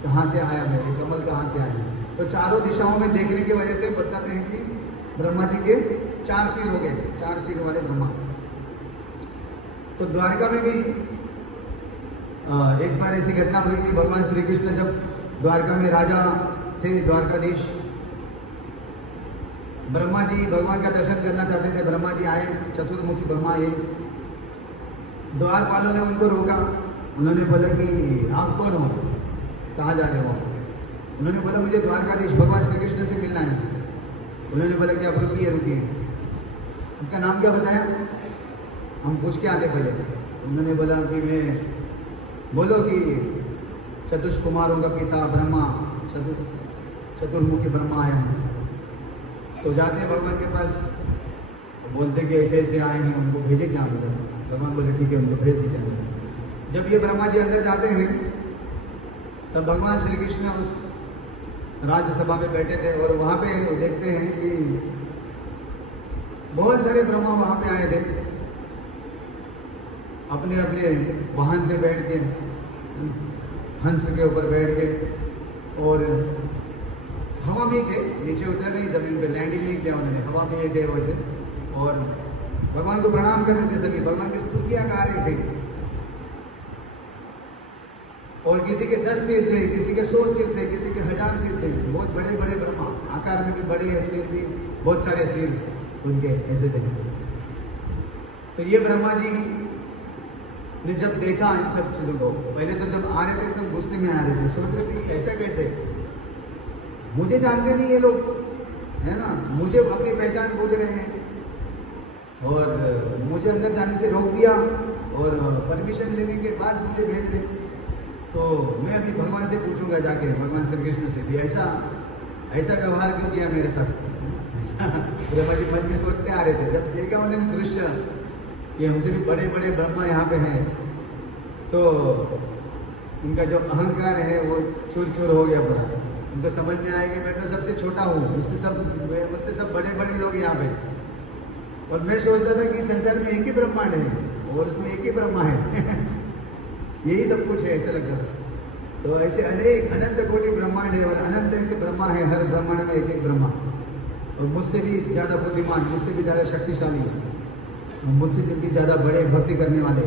कहाँ से आया है, कमल कहाँ से आया। तो चारों दिशाओं में देखने की वजह से बताते हैं कि ब्रह्मा जी के 4 सिर हो गए, 4 सिर वाले ब्रह्मा। तो द्वारका में भी एक बार ऐसी घटना हुई थी। भगवान श्री कृष्ण जब द्वारका में राजा थे, द्वारकाधीश, ब्रह्मा जी भगवान का दर्शन करना चाहते थे। ब्रह्मा जी आए, चतुर्मुखी ब्रह्मा आए, द्वारपालों ने उनको रोका। उन्होंने बोला कि आप कौन हो, कहाँ जा रहे हो। उन्होंने बोला मुझे द्वारकाधीश भगवान श्री कृष्ण से मिलना है। उन्होंने बोला कि आप रुकिए। उनका नाम क्या बताया, हम पूछ के आते पहले। उन्होंने बोला कि मैं, बोलो कि चतुष्कुमारों का पिता ब्रह्मा, चतुर्मुखी ब्रह्मा आया है। तो जाते हैं भगवान के पास, बोलते कि ऐसे ऐसे आए हैं, उनको भेजे क्या बोला। भगवान बोले ठीक है, उनको भेज दीजिए। जब ये ब्रह्मा जी अंदर जाते हैं, तब भगवान श्री कृष्ण उस राज्यसभा में बैठे थे और वहाँ पे देखते हैं कि बहुत सारे ब्रह्मा वहाँ पे आए थे, अपने अपने वाहन पे बैठ के, हंस के ऊपर बैठ के, और हवा में थे, नीचे उतर नहीं, जमीन पे लैंडिंग नहीं किया उन्होंने, हवा में ये थे वैसे। और भगवान को प्रणाम कर रहे थे सभी, भगवान की स्तुतियां गा रहे थे। और किसी के 10 सिर थे, किसी के 100 सिर थे, किसी के 1000 सिर थे। बहुत बड़े बड़े ब्रह्मा, आकार में भी बड़े सिर थे, बहुत सारे सिर उनके ऐसे थे। तो ये ब्रह्मा जी ने जब देखा इन सब चीजों को, पहले तो जब आ रहे थे तो गुस्से में आ रहे थे, सोच रहे थे ऐसा कैसे, मुझे जानते नहीं ये लोग, है ना, मुझे अपनी पहचान पूछ रहे हैं और मुझे अंदर जाने से रोक दिया और परमिशन लेने के बाद मुझे भेज दे। तो मैं अभी भगवान से पूछूंगा जाके, भगवान श्री कृष्ण से भी ऐसा व्यवहार क्यों किया मेरे साथ। ब्रह्मा जी मन में सोचते आ रहे थे। जब देखा उन्होंने दृश्य कि हमसे भी बड़े बड़े ब्रह्मा यहाँ पे हैं, तो उनका जो अहंकार है वो चूर चूर हो गया पूरा। उनको समझ में आया कि मैं तो सबसे छोटा हूँ, मुझसे सब बड़े बड़े लोग यहाँ पे। और मैं सोचता था कि संसार में एक ही ब्रह्मांड है और उसमें एक ही ब्रह्मा है यही सब कुछ है, ऐसा लगता था। तो ऐसे अनेक अनंत कोटि ब्रह्मांड है और अनंत ऐसे ब्रह्मा है, हर ब्रह्मांड में एक एक ब्रह्मा, और मुझसे भी ज़्यादा बुद्धिमान, मुझसे भी ज़्यादा शक्तिशाली, मुझसे भी ज़्यादा बड़े भक्ति करने वाले,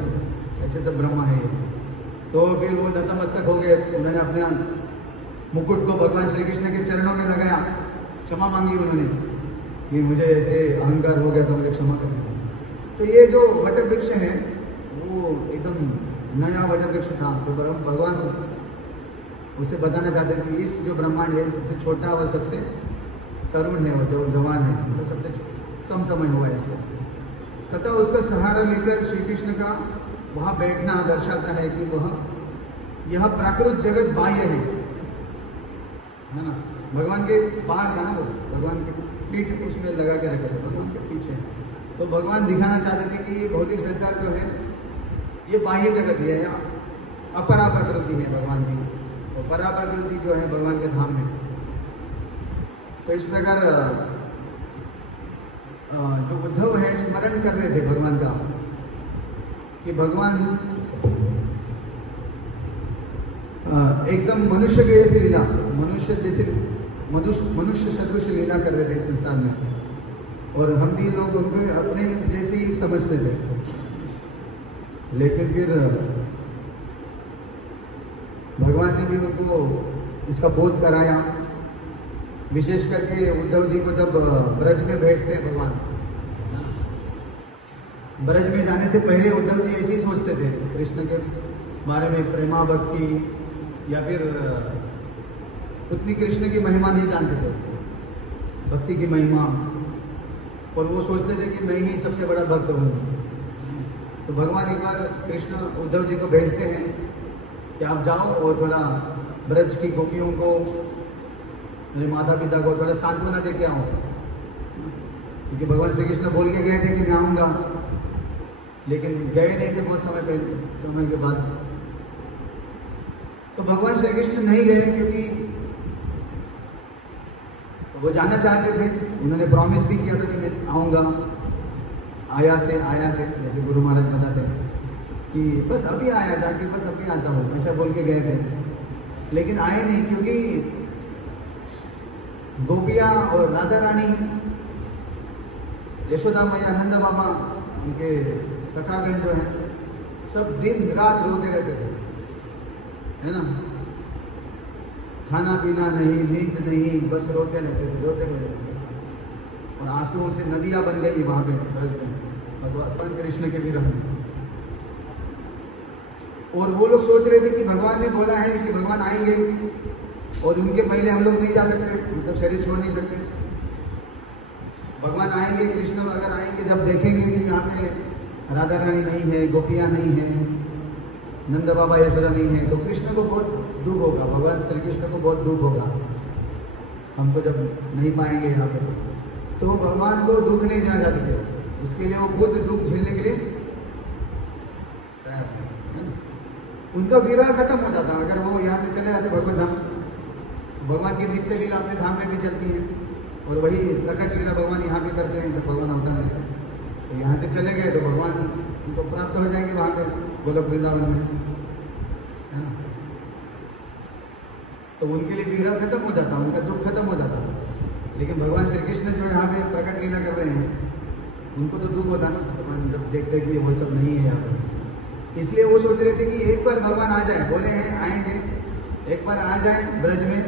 ऐसे सब ब्रह्मा है। तो फिर वो नतमस्तक हो गए, उन्होंने अपने मुकुट को भगवान श्री कृष्ण के चरणों में लगाया, क्षमा मांगी उन्होंने कि मुझे ऐसे अहंकार हो गया तो मुझे क्षमा कर दीजिए। तो ये जो वट वृक्ष है वो एकदम नया वट वृक्ष था। तो भगवान उसे बताना चाहते हैं कि इस जो ब्रह्मांड है सबसे छोटा और सबसे तरुण है, वो जो जवान है, तो सबसे कम समय हुआ है इसको, तथा उसका सहारा लेकर श्री कृष्ण का वहाँ बैठना दर्शाता है कि वह यह प्राकृत जगत बाह्य है ना, भगवान के बाहर था ना वो, भगवान के पीठ उसमें लगा के रखे थे, भगवान के पीछे। तो भगवान दिखाना चाहते थे कि ये भौतिक संसार जो है ये बाह्य जगत है या अपरा प्रकृति है भगवान की, और परा प्रकृति जो है भगवान के धाम में। तो इस प्रकार जो उद्धव है स्मरण कर रहे थे भगवान का कि भगवान एकदम मनुष्य के जैसी लीला, मनुष्य सदृश लीला कर रहे थे संसार में, और हम भी लोग उनको अपने जैसे ही समझते थे। लेकिन फिर भगवान ने भी उनको इसका बोध कराया, विशेष करके उद्धव जी को जब ब्रज में भेजते हैं भगवान, ब्रज में जाने से पहले उद्धव जी ऐसे ही सोचते थे कृष्ण के बारे में, प्रेमा भक्ति या फिर उतनी कृष्ण की महिमा नहीं जानते थे, भक्ति की महिमा, और वो सोचते थे कि मैं ही सबसे बड़ा भक्त हूँ। तो भगवान एक बार कृष्ण उद्धव जी को भेजते हैं कि आप जाओ और थोड़ा ब्रज की गोपियों को, मेरे माता पिता को थोड़ा सांत्वना दे के आओ, क्योंकि भगवान श्री कृष्ण बोल के गए थे कि मैं आऊँगा, लेकिन गए नहीं थे बहुत समय के बाद। तो भगवान श्री कृष्ण नहीं गए क्योंकि वो जाना चाहते थे, उन्होंने प्रॉमिस भी किया था कि मैं आऊँगा, आया से जैसे गुरु महाराज बताते हैं कि बस अभी आया जाके, बस अभी आता हूँ, ऐसा बोल के गए थे, लेकिन आए नहीं, क्योंकि गोपियाँ और राधा रानी, यशोदा मैया, नंद बाबा, उनके सखागण जो है सब दिन रात रोते रहते थे, है ना, खाना पीना नहीं, नींद नहीं, बस रोते रहते थे, और आंसुओं से नदियां बन गई वहां पे ब्रज में भगवान कृष्ण के विरह में। और वो लोग सोच रहे थे कि भगवान ने बोला है कि भगवान आएंगे और उनके पहले हम लोग नहीं जा सकते, मतलब शरीर छोड़ नहीं सकते। भगवान आएंगे, कृष्ण अगर आएंगे, जब देखेंगे कि यहाँ पे राधा रानी नहीं है, गोपियाँ नहीं है, नंद बाबा यशोदा नहीं है, तो कृष्ण को बहुत दुख होगा, भगवान श्री कृष्ण को बहुत दुख होगा, हमको जब नहीं पाएंगे यहाँ पे। तो भगवान को दुख नहीं देना चाहते थे, उसके लिए वो खुद दुख झेलने के लिए तैयार है। उनका विरह खत्म हो जाता अगर वो यहाँ से चले जाते भगवान धाम। भगवान की नित्य लीला अपने धाम में भी चलती है, और वही प्रकट लीला भगवान यहाँ भी करते हैं, तो भगवान होता नहीं। तो यहाँ से चले गए तो भगवान उनको प्राप्त हो जाएंगे वहाँ पे गोलोक वृंदावन में, है ना। तो उनके लिए विरह खत्म हो जाता, उनका दुख खत्म हो जाता। लेकिन भगवान श्री कृष्ण जो यहाँ पे प्रकट लीला कर रहे हैं, उनको तो दुख होता ना भगवान जब देखते कि वो सब नहीं है यहाँ पर। इसलिए वो सोच रहे थे कि एक बार भगवान आ जाए, बोले हैं आएंगे, एक बार आ जाए ब्रज में,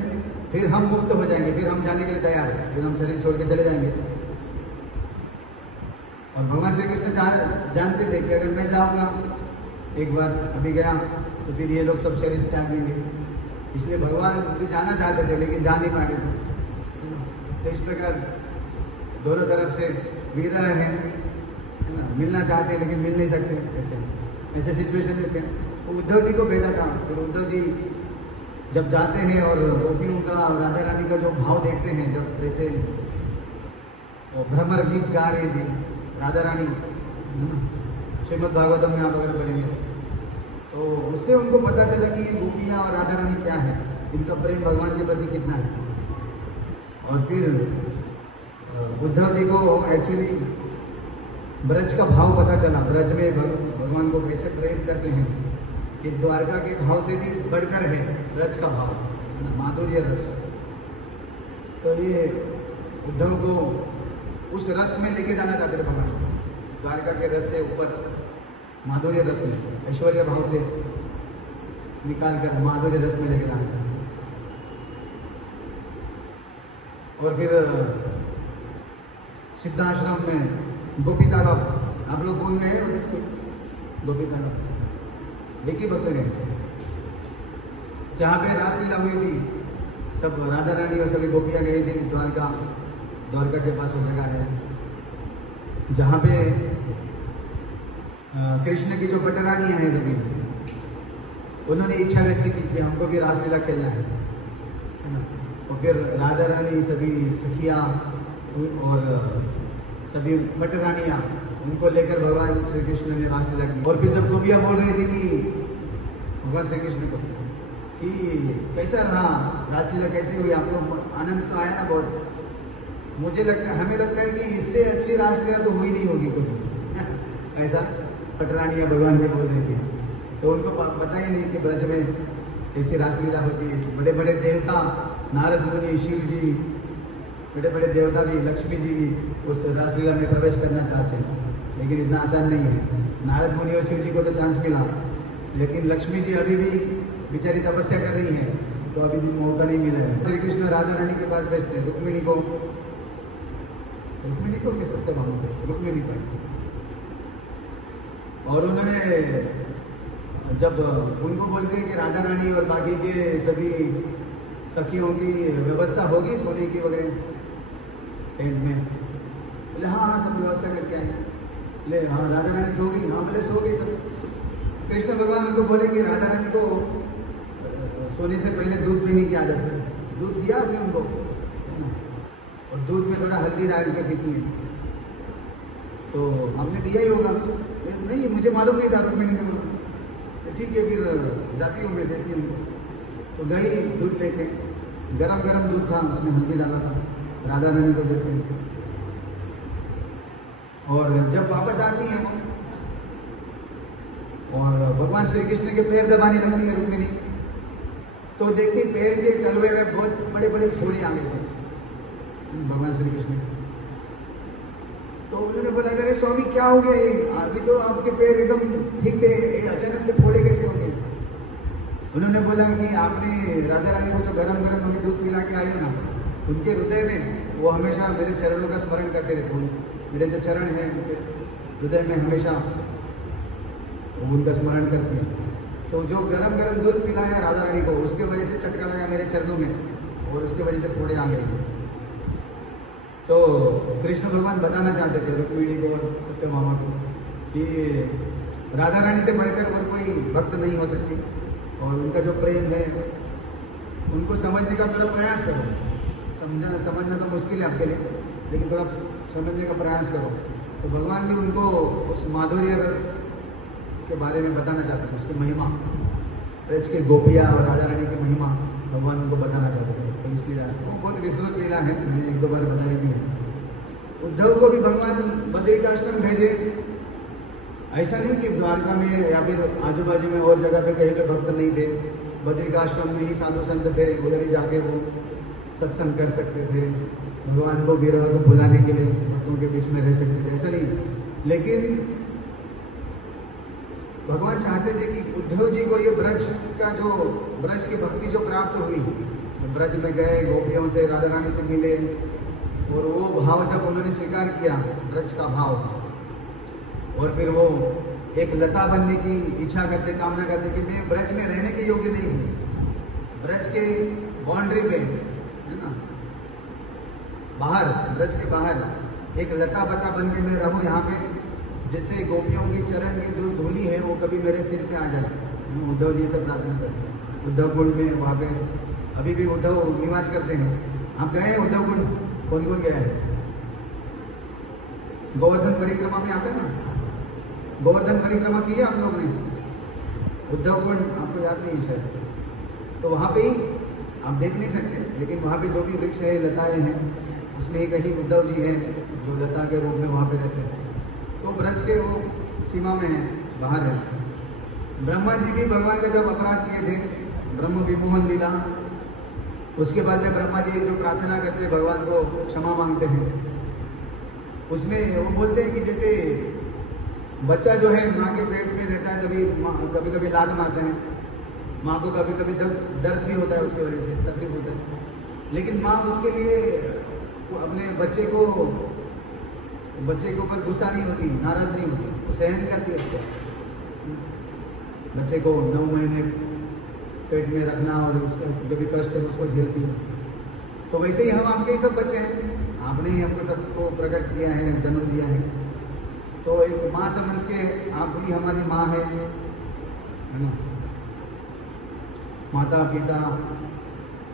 फिर हम मुक्त हो जाएंगे, फिर हम जाने के लिए तैयार हैं, फिर हम शरीर छोड़ के चले जाएंगे। और भगवान श्री कृष्ण जानते थे कि अगर मैं जाऊँगा एक बार, अभी गया, तो फिर ये लोग सब शरीर त्याग देंगे। इसलिए भगवान भी जाना चाहते थे, लेकिन जा नहीं पाए थे। तो इस प्रकार दोनों तरफ से विरह है ना, मिलना चाहते हैं लेकिन मिल नहीं सकते, ऐसे सिचुएशन में थे। तो उद्धव जी को भेजा था, फिर उद्धव जी जब जाते हैं और गोपियों का, राधा रानी का जो भाव देखते हैं, जब जैसे भ्रमर गीत गा रही थी राधा रानी, श्रीमद् भागवतम में आप अगर पढ़ेंगे तो उससे उनको पता चला कि ये गोपियाँ और राधा रानी क्या है, इनका प्रेम भगवान के प्रति कितना है। और फिर उद्धव जी को एक्चुअली ब्रज का भाव पता चला, ब्रज में भगवान को कैसे प्रेम करते हैं, कि द्वारका के भाव से भी बढ़कर है ब्रज का भाव, माधुर्य रस। तो ये उद्धव को उस रस में लेके जाना चाहते थे भगवान, द्वारका के रस से ऊपर माधुर्य रस में, ऐश्वर्य भाव से निकाल कर माधुर्य रस में लेके जाना चाहते। और फिर सिद्धाश्रम में गोपी तालाब, आप लोग कौन गए हैं गोपी तालाब? देखिए भक्त गए, जहाँ पे रासलीला हुई थी, सब राधा रानी और सभी गोपियाँ गई थी द्वारका के पास वो जगह है, जहाँ पे कृष्ण की जो पटरानियाँ हैं सभी, उन्होंने इच्छा व्यक्त की कि हमको भी रासलीला खेलना है ना। और फिर राधा रानी, सभी सखियाँ और सभी पटरानियाँ, उनको लेकर भगवान श्री कृष्ण ने रासलीला की। और फिर सब गोपियाँ बोल रही थी कि भगवान श्री कृष्ण को कि कैसा रहा रासलीला, कैसे हुई, आपको आनंद तो आया ना बहुत। मुझे लगता है, हमें लगता है कि इससे अच्छी रासलीला तो हुई नहीं होगी कभी ऐसा पटरानियाँ भगवान के बोल रही थी। तो उनको पता ही नहीं कि ब्रज में ऐसी रासलीला होती है। बड़े बड़े देवता, नारद मुनि, शिव जी, बड़े बड़े देवता भी, लक्ष्मी जी भी उस रासलीला में प्रवेश करना चाहते हैं, लेकिन इतना आसान नहीं है। नारद मुनि और शिव जी को तो चांस मिला, लेकिन लक्ष्मी जी अभी भी बेचारी तपस्या कर रही है, तो अभी भी मौका नहीं मिला है। श्री कृष्ण राधा रानी के पास भेजते हैं, रुक्मिणी को कि सत्यभामा को, रुक्मिणी को। और उन्होंने जब उनको बोलते हैं कि राधा रानी और बाकी के सभी सखियों की व्यवस्था होगी सोने की वगैरह टेंट में, बोले हाँ हाँ सब व्यवस्था करके आए। बोले हाँ राधा रानी सो गई, हाँ बोले सो गई सब। कृष्ण भगवान उनको बोले कि राधा रानी को सोने से पहले दूध पीने की आदत है, दूध दिया आपने उनको, और दूध में थोड़ा हल्दी डाल के पीती है, तो हमने दिया ही होगा। नहीं मुझे मालूम नहीं था, रुक्मिणी ने बोला ठीक है फिर जाती हूँ मैं, देती हूँ। तो गई दूध लेके, गरम गरम दूध था, उसमें हल्दी डाला था, राधा रानी को देते हैं। और जब वापस आती हैं और भगवान श्री कृष्ण के पैर दबाने लगती है रुक्मिणी, तो देखती पैर के तलवे में बहुत बड़े बड़े फोड़े आ गए थे भगवान श्री कृष्ण। तो उन्होंने बोला अरे स्वामी क्या हो गया, अभी तो आपके पैर एकदम ठीक थे, अचानक से फोड़े कैसे हो गए। उन्होंने बोला कि आपने राधा रानी को जो गरम गरम हमें दूध पिला के आए ना, उनके हृदय में वो हमेशा मेरे चरणों का स्मरण करते रहते, मेरे जो चरण हैं हृदय में हमेशा वो उनका स्मरण करते हैं। तो जो गरम गरम दूध पिलाया राधा रानी को, उसके वजह से चटका लगा मेरे चरणों में, और उसके वजह से फोड़े आ गए। तो कृष्ण भगवान बताना चाहते थे रुक्मिणी को और सत्यभामा को कि राधा रानी से बढ़कर और कोई भक्त नहीं हो सकती, और उनका जो प्रेम है उनको समझने का थोड़ा प्रयास करो। समझना तो मुश्किल है आपके लिए, लेकिन थोड़ा समझने का प्रयास करो। तो भगवान भी उनको उस माधुर्य रस के बारे में बताना चाहते थे, उसकी महिमा, ब्रज के गोपिया और राधा रानी की महिमा भगवान उनको बताना चाहते थे। तो इसलिए वो बहुत विस्तृत लीला है, मैंने एक दो बार बताई भी है। उद्धव को भी भगवान बद्रिकाश्रम भेजे, ऐसा नहीं कि द्वारका में या फिर आजू बाजू में और जगह पे कहीं पे भक्त नहीं थे, बद्रिकाश्रम में ही साधु संत थे, उधर ही जाके वो सत्संग कर सकते थे, भगवान को विरह को भुलाने के लिए भक्तों के बीच में रह सकते थे, ऐसा नहीं। लेकिन भगवान चाहते थे कि उद्धव जी को ये ब्रज का जो ब्रज की भक्ति जो प्राप्त हुई, ब्रज में गए, गोपियों से, राधा रानी से मिले, और वो भाव जब उन्होंने स्वीकार किया, ब्रज का भाव, और फिर वो एक लता बनने की इच्छा करते, कामना करते कि मैं ब्रज में रहने के योग्य नहीं हूँ, ब्रज के बाउंड्री पे है ना, बाहर, ब्रज के बाहर एक लता बता बन के मैं रहूँ यहाँ पे, जिससे गोपियों की चरण की जो धूली है वो कभी मेरे सिर पे आ जाए। उद्धव जी से प्रार्थना करते हैं, उद्धव कुंड में, वहाँ पे अभी भी उद्धव निवास करते हैं। आप गए हैं उद्धव कुंड? कौन कौन गया है? गोवर्धन परिक्रमा में आते ना, गोवर्धन परिक्रमा की है आप लोग ने? उद्धव कुंड आपको याद नहीं है शायद, तो वहाँ पे ही आप देख नहीं सकते, लेकिन वहाँ पे जो भी वृक्ष है, लताएं हैं, उसमें ही कहीं उद्धव जी हैं जो लता के रूप में वहाँ पे रहते हैं। तो ब्रज के वो सीमा में है, बाहर है। ब्रह्मा जी भी भगवान का जब अपराध किए थे, ब्रह्म विमोहन लीला, उसके बाद में ब्रह्मा जी जो प्रार्थना करते हैं, भगवान को क्षमा मांगते हैं, उसमें वो बोलते हैं कि जैसे बच्चा जो है माँ के पेट में रहता है, कभी कभी लात मारते हैं, माँ को कभी कभी दर्द भी होता है, उसकी वजह से तकलीफ होता है, लेकिन माँ उसके लिए अपने बच्चे के ऊपर गुस्सा नहीं होती, नाराज नहीं होती, वो सहन करती है उसको, बच्चे को 9 महीने पेट में रखना और उसका जो भी कष्ट है उसको झेलती है। तो वैसे ही हम आपके ही सब बच्चे हैं, आपने ही हमको सबको प्रकट किया है, जन्म दिया है, तो एक माँ समझ के आप भी हमारी माँ है ना, माता पिता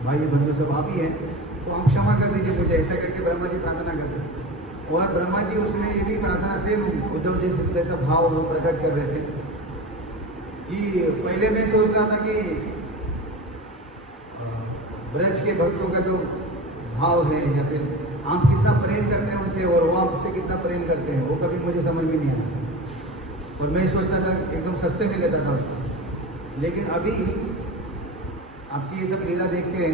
भाई बंधु सब आप ही हैं, तो आप क्षमा कर दीजिए मुझे, ऐसा करके ब्रह्मा जी प्रार्थना करते हैं। और ब्रह्मा जी उसमें ये भी प्रार्थना से उद्धव जी से जैसा भाव वो प्रकट कर रहे थे कि पहले मैं सोच रहा था कि ब्रज के भक्तों का जो भाव है या फिर आप कितना प्रेम करते हैं उनसे और वो आपसे कितना प्रेम करते हैं, वो कभी मुझे समझ में नहीं आया। और मैं सोचता था एकदम सस्ते में लेता था उसको। लेकिन अभी आपकी ये सब लीला देख के,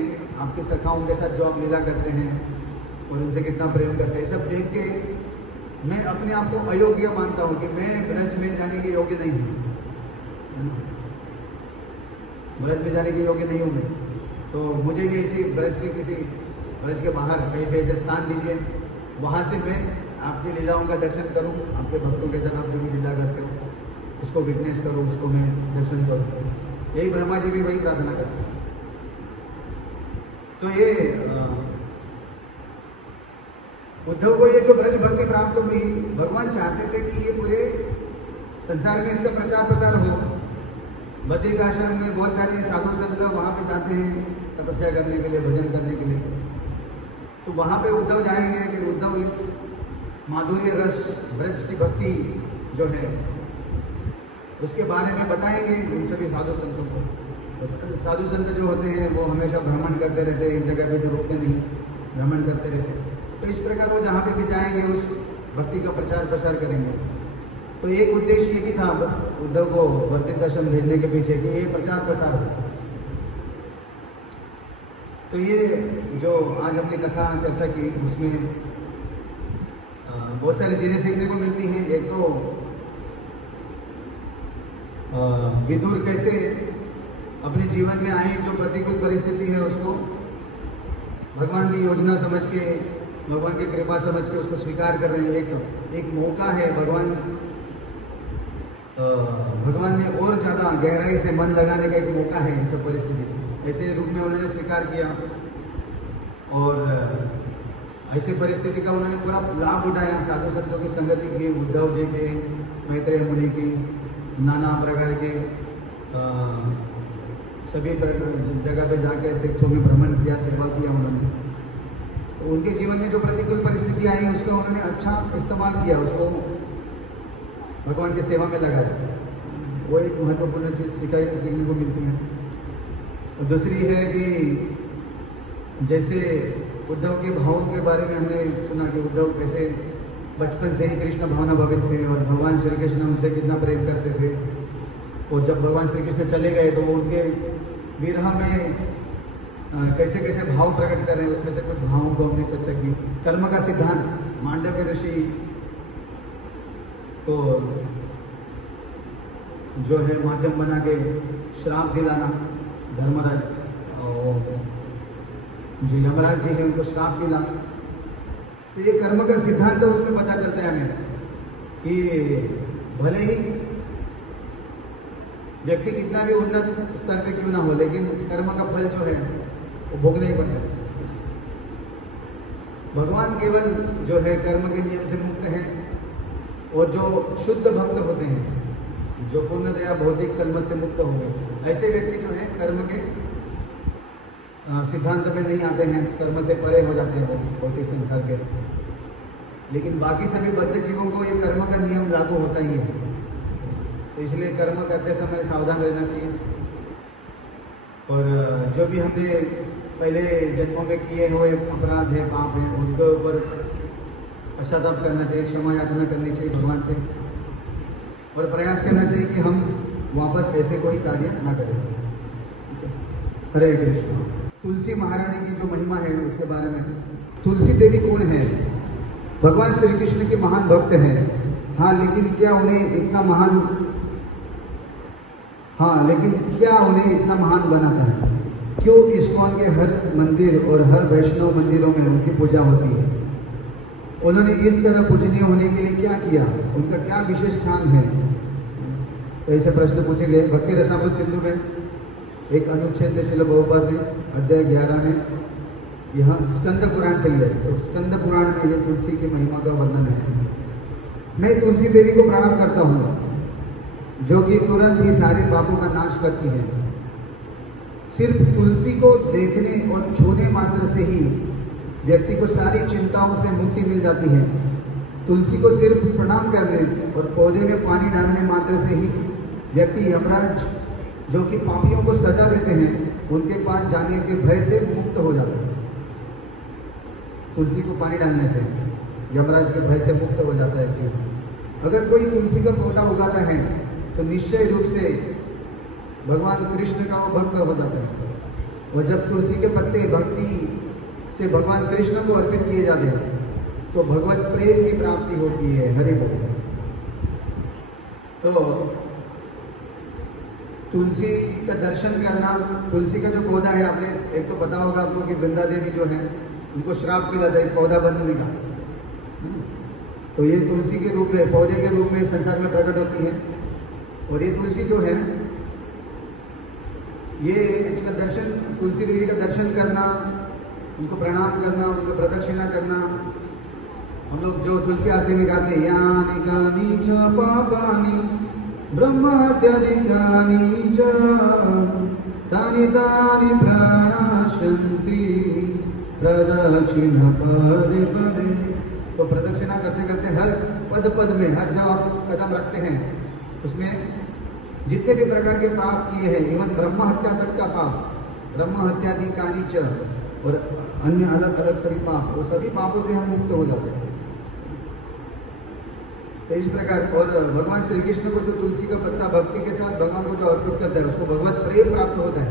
आपके सखाओं के साथ जो आप लीला करते हैं और उनसे कितना प्रेम करते हैं, सब देख के मैं अपने आप को अयोग्य मानता हूँ कि मैं ब्रज में जाने के योग्य नहीं हूँ, ब्रज में जाने के योग्य नहीं हूँ मैं। तो मुझे भी इसी ब्रज के बाहर कहीं पे ऐसे स्थान दीजिए, वहाँ से मैं आपकी लीलाओं का दर्शन करूँ, आपके भक्तों के साथ आप जो भी लीला करते हो उसको विटनेस करूँ, उसको मैं दर्शन करूँ। यही ब्रह्मा जी भी वही प्रार्थना करते हैं। तो ये उद्धव को ये जो ब्रज भक्ति प्राप्त हुई, भगवान चाहते थे कि ये पूरे संसार में इसका प्रचार प्रसार हो। बद्रिकाश्रम में बहुत सारे साधु संत वहाँ पे जाते हैं तपस्या करने के लिए, भजन करने के लिए। तो वहाँ पे उद्धव जाएंगे, फिर उद्धव इस माधुर्य रस ब्रज की भक्ति जो है उसके बारे में बताएंगे इन सभी साधु संतों को। साधु संत जो होते हैं वो हमेशा भ्रमण करते रहते हैं, इन जगह पे तो रुकते नहीं, भ्रमण करते रहते हैं। तो इस प्रकार वो जहाँ पे भी जाएंगे उस भक्ति का प्रचार प्रसार करेंगे। तो एक उद्देश्य ये भी था उद्धव को बद्रिकाश्रम भेजने के पीछे कि ये प्रचार प्रसार हो। तो ये जो आज हमने कथा चर्चा की उसमें बहुत सारी चीज़ें सीखने को मिलती हैं। एक तो विदुर कैसे अपने जीवन में आई जो प्रतिकूल परिस्थिति है उसको भगवान की योजना समझ के, भगवान की कृपा समझ के उसको स्वीकार कर रहे हैं। एक मौका है, भगवान में और ज़्यादा गहराई से मन लगाने का एक मौका है इस सब परिस्थिति। ऐसे रूप में उन्होंने स्वीकार किया और ऐसे परिस्थिति का उन्होंने पूरा लाभ उठाया। साधु संतों की संगति की, उद्धव जी के, मैत्रेय मुनि की, नाना प्रकार के सभी जगह पे जाकर तीर्थों में भ्रमण किया, सेवा किया उन्होंने। तो उनके जीवन में जो प्रतिकूल परिस्थिति आई उसका उन्होंने अच्छा इस्तेमाल किया, उसको भगवान की सेवा में लगाया। वो एक महत्वपूर्ण चीज़ सीखने को मिलती है। तो दूसरी है कि जैसे उद्धव के भावों के बारे में हमने सुना कि उद्धव कैसे बचपन से ही कृष्ण भावना भवित थे और भगवान श्री कृष्ण उनसे कितना प्रेम करते थे। और जब भगवान श्री कृष्ण चले गए तो वो उनके विरह में कैसे कैसे भाव प्रकट कर रहे हैं, उसमें से कुछ भावों को हमने चर्चा की। कर्म का सिद्धांत, मांडव्य ऋषि को जो है माध्यम बना के श्राप दिलाना, धर्मराज और जो यमराज जी है उनको श्राप मिला। तो ये कर्म का सिद्धांत तो उसमें पता चलता है हमें कि भले ही व्यक्ति कितना भी उन्नत स्तर पे क्यों ना हो, लेकिन कर्म का फल जो है वो भोगना ही पड़ता है। भगवान केवल जो है कर्म के नियम से मुक्त है और जो शुद्ध भक्त होते हैं, जो पूर्णतया भौतिक कर्म से मुक्त हो गए, ऐसे व्यक्ति जो है कर्म के सिद्धांत में नहीं आते हैं, कर्म से परे हो जाते हैं वो भौतिक संसार के। लेकिन बाकी सभी बद्ध जीवों को ये कर्म का नियम लागू होता ही है। तो इसलिए कर्म करते समय सावधान रहना चाहिए और जो भी हमने पहले जन्मों में किए हुए अपराध है, पाप है, उनके ऊपर पश्चाताप करना चाहिए, क्षमा याचना करनी चाहिए भगवान से और प्रयास करना चाहिए कि हम वापस ऐसे कोई कार्य ना करें। हरे कृष्ण। तुलसी महारानी की जो महिमा है उसके बारे में, तुलसी देवी कौन है? भगवान श्री कृष्ण के महान भक्त हैं। हाँ, लेकिन क्या उन्हें इतना महान बनाता है? क्यों इस्कॉन के हर मंदिर और हर वैष्णव मंदिरों में उनकी पूजा होती है? उन्होंने इस तरह पूजनीय होने के लिए क्या किया? उनका क्या विशेष स्थान है? तो ऐसे प्रश्न पूछे गए। भक्ति रसामृत सिंधु में एक अनुच्छेद में श्रील प्रभुपाद ने अध्याय 11 में यह स्कंद पुराण से लिया है। तो स्कंद पुराण में ये तुलसी की महिमा का वर्णन है। मैं तुलसी देवी को प्रणाम करता हूँ, जो कि तुरंत ही सारे पापों का नाश करती है। सिर्फ तुलसी को देखने और छूने मात्र से ही व्यक्ति को सारी चिंताओं से मुक्ति मिल जाती है। तुलसी को सिर्फ प्रणाम करने और पौधे में पानी डालने मात्र से ही व्यक्ति यमराज, जो कि पापियों को सजा देते हैं, उनके पास जाने के भय से मुक्त हो जाता है। तुलसी को पानी डालने से यमराज के भय से मुक्त हो जाता है जीव। अगर कोई तुलसी का पौधा उगाता है तो निश्चय रूप से भगवान कृष्ण का वो भक्त हो जाता है। और जब तुलसी के पत्ते भक्ति से भगवान कृष्ण को अर्पित किए जाते हैं तो भगवत प्रेम की प्राप्ति होती है। हरि बोल। तो तुलसी का दर्शन करना, तुलसी का जो पौधा है, आपने एक तो पता होगा आपको कि वृंदा देवी जो है उनको श्राप मिला था एक पौधा बनने का। तो ये तुलसी के रूप में, पौधे के रूप में संसार में प्रकट होती है। और ये तुलसी जो है, ये इसका दर्शन, तुलसी देवी का दर्शन करना, उनको प्रणाम करना, उनको प्रदक्षिणा करना, हम लोग जो तुलसी आरती में गाते हैं, यानि कानि च पापानि ब्रह्महत्यादिकानि च तानि तानि प्रणाशन्ति प्रदक्षिणा पदे पदे। तो प्रदक्षिणा करते करते हर पद पद में, हर जब आप कदम रखते हैं उसमें जितने भी प्रकार के पाप किए हैं, इवन ब्रह्म हत्या तक का पाप, ब्रह्म हत्यादिकानि च, और अन्य अलग अलग सभी पाप, वो सभी पापों से हम मुक्त हो जाते हैं। तो इस प्रकार, और भगवान श्री कृष्ण को जो तुलसी का पत्ता भक्ति के साथ भगवान को जो अर्पित करता है उसको भगवत प्रेम प्राप्त होता है।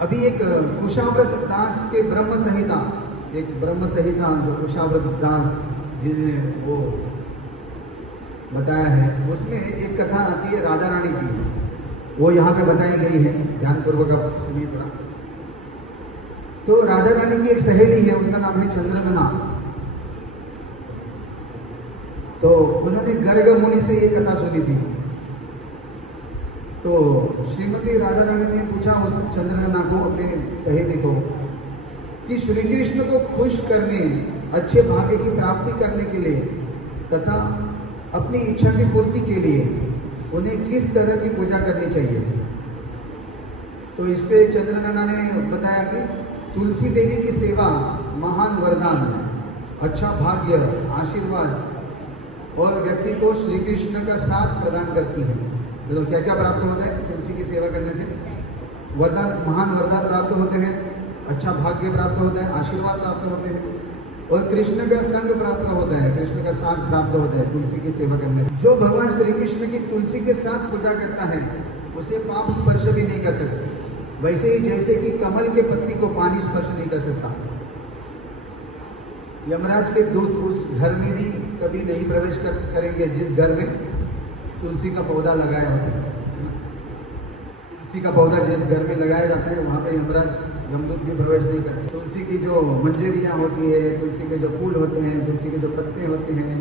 अभी एक कुशाव्रत दास के ब्रह्म संहिता, एक ब्रह्म संहिता जो कुशाव्रत दास जिन्हें वो बताया है, उसमें एक कथा आती है राधा रानी की। वो यहाँ पे बताई गई है, ध्यानपूर्वक आप सुनिए थोड़ा। तो राधा रानी की एक सहेली है, उनका नाम है चंद्रघना। तो उन्होंने गर्ग मुनि से ये कथा सुनी थी। तो श्रीमती राधा रानी ने पूछा उस चंद्रघना को, अपने सहेली को, कि श्री कृष्ण को खुश करने, अच्छे भाग्य की प्राप्ति करने के लिए तथा अपनी इच्छा की पूर्ति के लिए उन्हें किस तरह की पूजा करनी चाहिए। तो इस पे चंद्रघना ने बताया कि तुलसी देवी की सेवा महान वरदान, अच्छा भाग्य, आशीर्वाद और व्यक्ति को श्री कृष्ण का साथ प्रदान करती है। तो क्या क्या प्राप्त होता है तुलसी की सेवा करने से? वरदान, महान वरदान प्राप्त होते हैं, अच्छा भाग्य प्राप्त होता है, आशीर्वाद प्राप्त होते हैं, और कृष्ण का संग प्राप्त होता है, कृष्ण का साथ प्राप्त होता है तुलसी की सेवा करने से। जो भगवान श्री कृष्ण की तुलसी के साथ पूजा करता है उसे पाप स्पर्श भी नहीं कर सकते। वैसे ही जैसे कि कमल के पत्ती को पानी स्पर्श नहीं कर सकता, यमराज के दूत उस घर में भी कभी नहीं प्रवेश करेंगे जिस घर में तुलसी का पौधा लगाया होता है। तुलसी का पौधा जिस घर में लगाया जाता है वहाँ पे यमराज, यमदूत भी प्रवेश नहीं करते। तुलसी की जो मंजरियाँ होती है, तुलसी के जो फूल होते हैं, तुलसी के जो पत्ते होते हैं,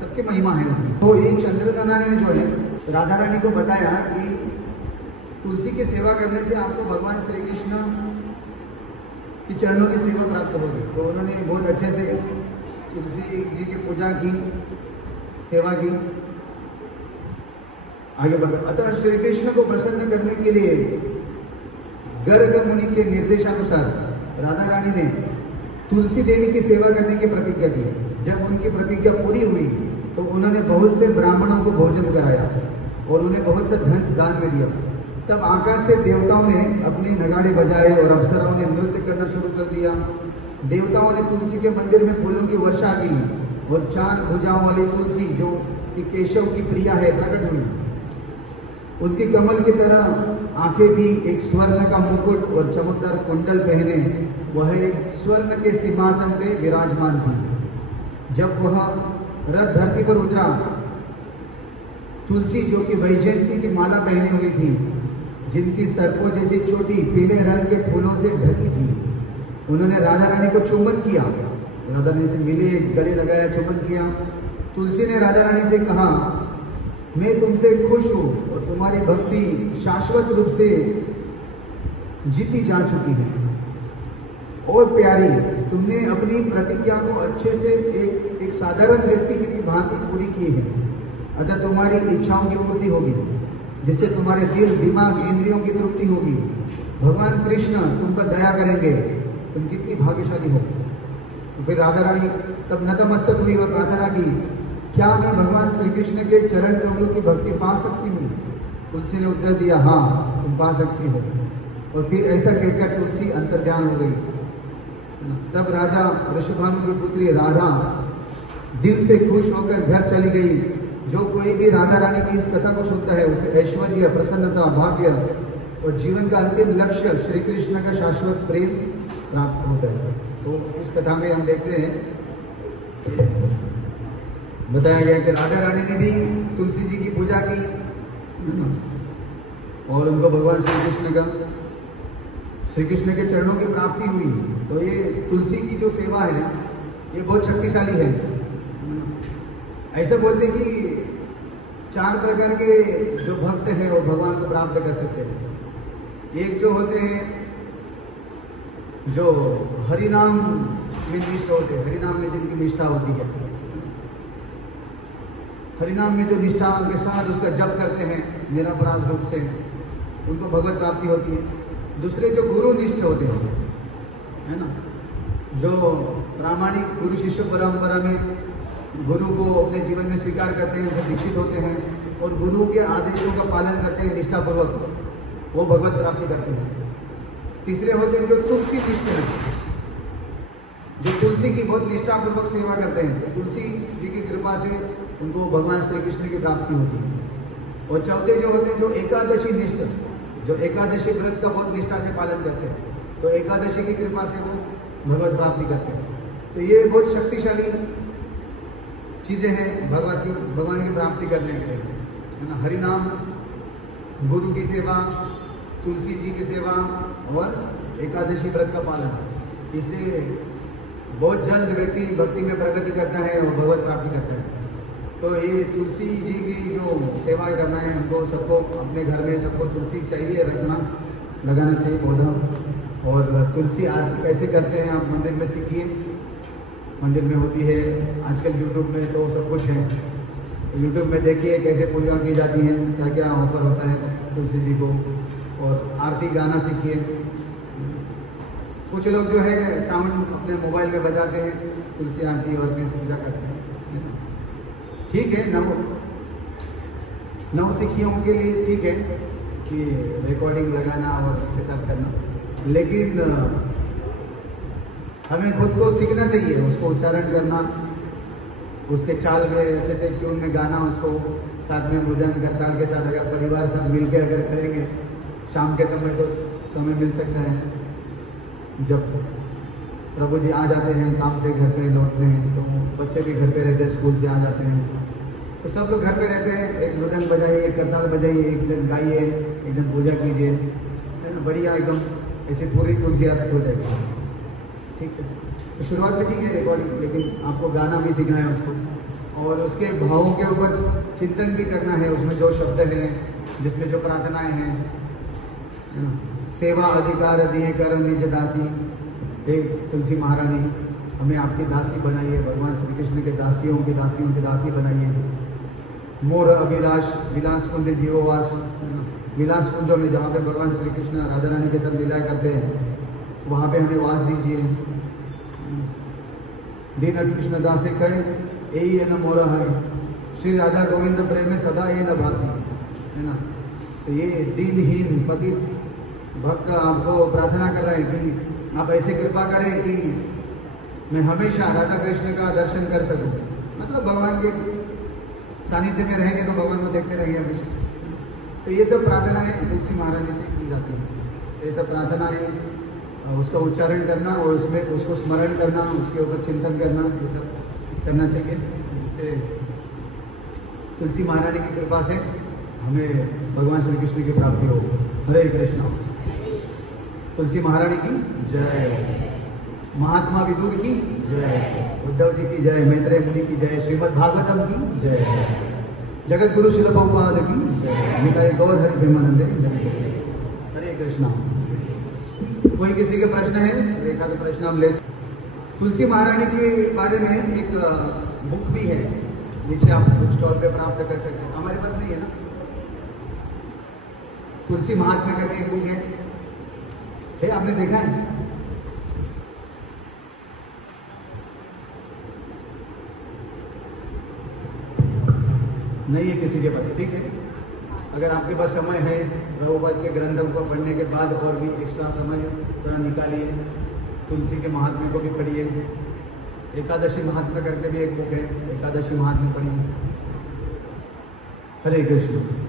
सबकी महिमा है उसमें। तो ये चंद्रघना ने जो है राधा रानी को बताया कि तुलसी की सेवा करने से आपको भगवान श्री कृष्ण की चरणों की सेवा प्राप्त होगी। तो उन्होंने बहुत अच्छे से तुलसी जी की पूजा की, सेवा की, आगे बढ़ा। अतः श्री कृष्ण को प्रसन्न करने के लिए गर्ग मुनि के निर्देशानुसार राधा रानी ने तुलसी देवी की सेवा करने की प्रतिज्ञा की। जब उनकी प्रतिज्ञा पूरी हुई तो उन्होंने बहुत से ब्राह्मणों को भोजन कराया और उन्हें बहुत से धन दान में दिया। तब आकाश से देवताओं ने अपने नगाड़े बजाए और अप्सराओं ने नृत्य करना शुरू कर दिया। देवताओं ने तुलसी के मंदिर में फूलों की वर्षा की और 4 भुजाओं वाली तुलसी, जो कि केशव की प्रिया है, प्रकट हुई। उनकी कमल की तरह आंखें थी, एक स्वर्ण का मुकुट और चमकदार कुंडल पहने वह एक स्वर्ण के सिंहासन पे विराजमान थी। जब वह रथ धरती पर उतरा, तुलसी, जो कि वैजयंती की माला पहनी हुई थी, जिनकी सर्पों जैसी चोटी पीले रंग के फूलों से ढकी थी, उन्होंने राधा रानी को चुंबन किया। राधा रानी से मिले, गले लगाया, चुंबन किया। तुलसी ने राधा रानी से कहा, मैं तुमसे खुश हूँ और तुम्हारी भक्ति शाश्वत रूप से जीती जा चुकी है। और प्यारी, तुमने अपनी प्रतिज्ञा को अच्छे से एक साधारण व्यक्ति की भांति पूरी की है। अतः तुम्हारी इच्छाओं की पूर्ति होगी, जिससे तुम्हारे दिल, दिमाग, इंद्रियों की तृप्ति होगी। भगवान कृष्ण तुम पर दया करेंगे, तुम कितनी भाग्यशाली हो। तो फिर राधा रानी तब नतमस्तक हुई और प्रार्थना की, क्या मैं भगवान श्री कृष्ण के चरण कमलों की भक्ति पा सकती हूँ? तुलसी ने उत्तर दिया, हाँ तुम पा सकती हो। और फिर ऐसा कहकर तुलसी अंतर्ध्यान हो गई। तब राजा ऋषभानु की पुत्री राधा दिल से खुश होकर घर चली गई। जो कोई भी राधा रानी की इस कथा को सुनता है उसे ऐश्वर्य, प्रसन्नता, भाग्य और जीवन का अंतिम लक्ष्य श्री कृष्ण का शाश्वत प्रेम प्राप्त होता है। तो इस कथा में हम देखते हैं, बताया गया कि राधा रानी ने भी तुलसी जी की पूजा की और उनको भगवान श्री कृष्ण के चरणों की प्राप्ति हुई। तो ये तुलसी की जो सेवा है ये बहुत शक्तिशाली है। ऐसा बोलते कि 4 प्रकार के जो भक्त हैं वो भगवान को प्राप्त कर सकते हैं। एक जो होते हैं जो हरिनाम में निष्ठ होते हैं, हरिनाम में जिनकी निष्ठा होती है, हरिनाम में जो निष्ठा के साथ उसका जप करते हैं निरपराध रूप से, उनको भगवत प्राप्ति होती है। दूसरे जो गुरु निष्ठ होते हैं, है ना, जो प्रामाणिक गुरु शिष्य परंपरा में गुरु को अपने जीवन में स्वीकार करते हैं, उसे दीक्षित होते हैं और गुरु के आदेशों का पालन करते हैं निष्ठापूर्वक, वो भगवत प्राप्ति करते हैं। तीसरे होते हैं जो तुलसी निष्ठ हैं, जो तुलसी की बहुत निष्ठापूर्वक सेवा करते हैं, तो तुलसी जी की कृपा से उनको भगवान श्री कृष्ण की प्राप्ति होती है। और चौथे जो होते हैं जो एकादशी निष्ठ, जो एकादशी व्रत का बहुत निष्ठा से पालन करते हैं, तो एकादशी की कृपा से वो भगवत प्राप्ति करते हैं। तो ये बहुत शक्तिशाली चीजें हैं भगवान की प्राप्ति करने के लिए, है ना। हरिनाम, गुरु की सेवा, तुलसी जी की सेवा और एकादशी व्रत का पालन, इससे बहुत जल्द व्यक्ति भक्ति में प्रगति करता है और भगवत प्राप्ति करता है। तो ये तुलसी जी की जो सेवा करना है, हमको सबको अपने घर में सबको तुलसी चाहिए रखना, लगाना चाहिए पौधा। और तुलसी आरती कैसे करते हैं आप मंदिर में सीखिए, मंदिर में होती है आजकल यूट्यूब में, तो सब कुछ है। यूट्यूब में देखिए कैसे पूजा की जाती है, क्या क्या ऑफर होता है तुलसी जी को। और आरती गाना सीखिए। कुछ लोग जो है साउंड अपने मोबाइल में बजाते हैं तुलसी आरती और फिर पूजा करते हैं। ठीक है, नवसिखियों के लिए ठीक है कि रिकॉर्डिंग लगाना और उसके साथ करना, लेकिन हमें खुद को सीखना चाहिए, उसको उच्चारण करना, उसके चाल में अच्छे से ट्यून में गाना, उसको साथ में भोजन करताल के साथ अगर परिवार सब मिलके अगर करेंगे, शाम के समय तो समय मिल सकता है जब प्रभु जी आ जाते हैं काम से, घर पे लौटते हैं, तो बच्चे भी घर पे रहते हैं, स्कूल से आ जाते हैं, तो सब लोग घर पे रहते हैं। एक मृदंग बजाइए, एक करताल बजाइए, एक जन गाइए, एक जन पूजा कीजिए, बढ़िया एकदम ऐसे पूरी तुलसी आरती हो जाएगी। ठीक है, तो शुरुआत में ठीक है रिकॉर्डिंग, लेकिन आपको गाना भी सीखना है उसको, और उसके भावों के ऊपर चिंतन भी करना है। उसमें जो शब्द हैं, जिसमें जो प्रार्थनाएं हैं, सेवा अधिकार दिए कर निज दासी, हे तुलसी महारानी हमें आपकी दासी बनाइए, भगवान श्री कृष्ण के दासियों की दासी बनाइए। मोर अभिलाष विलास कुंज जीवोवास, विलास कुंजों में जहाँ पे भगवान श्री कृष्ण राधा रानी के साथ लीला करते हैं, वहाँ पे हमें वास दीजिए। दीन कृष्ण दासी कहे यही है न मोरा है, श्री राधा गोविंद प्रेम में सदा ये न भासी, है ना। तो ये दीनहीन पतित भक्त आपको प्रार्थना कर रहे हैं कि आप ऐसे कृपा करें कि मैं हमेशा राधा कृष्ण का दर्शन कर सकूं, मतलब भगवान के सानिध्य में रहेंगे तो भगवान को देखते रहेंगे हमेशा। तो ये सब प्रार्थनाएं तुलसी महारानी से की जाती हैं। ये सब प्रार्थनाएं उसका उच्चारण करना और उसमें उसको स्मरण करना, उसके ऊपर चिंतन करना, ये सब करना चाहिए, जिससे तुलसी महारानी की कृपा से हमें भगवान श्री कृष्ण की प्राप्ति हो। हरे कृष्ण। तुलसी महारानी की जय, महात्मा विदुर की जय, उद्धव जी की जय, मैत्रेय मुनि की जय, श्रीमद् भागवतम की जय, जगत गुरु शिल प्रभुपाद की जय, निताय गौर हरि प्रेमानंदे। हरे कृष्णा। कोई किसी के प्रश्न है? एक आध प्रश्न हम ले सकते। तुलसी महारानी के बारे में एक बुक भी है, नीचे आप बुक स्टॉल पे प्राप्त कर सकते हैं। हमारे पास नहीं है ना। तुलसी महात्म्य करके एक बुक है, आपने देखा है? नहीं है किसी के पास, ठीक है। अगर आपके पास समय है प्रभुपाद के ग्रंथों को पढ़ने के बाद और भी एक्स्ट्रा समय थोड़ा निकालिए, तुलसी के महात्म्य को भी पढ़िए। एकादशी महात्म्य करके भी एक बुक है, एकादशी महात्म्य पढ़िए। हरे कृष्ण।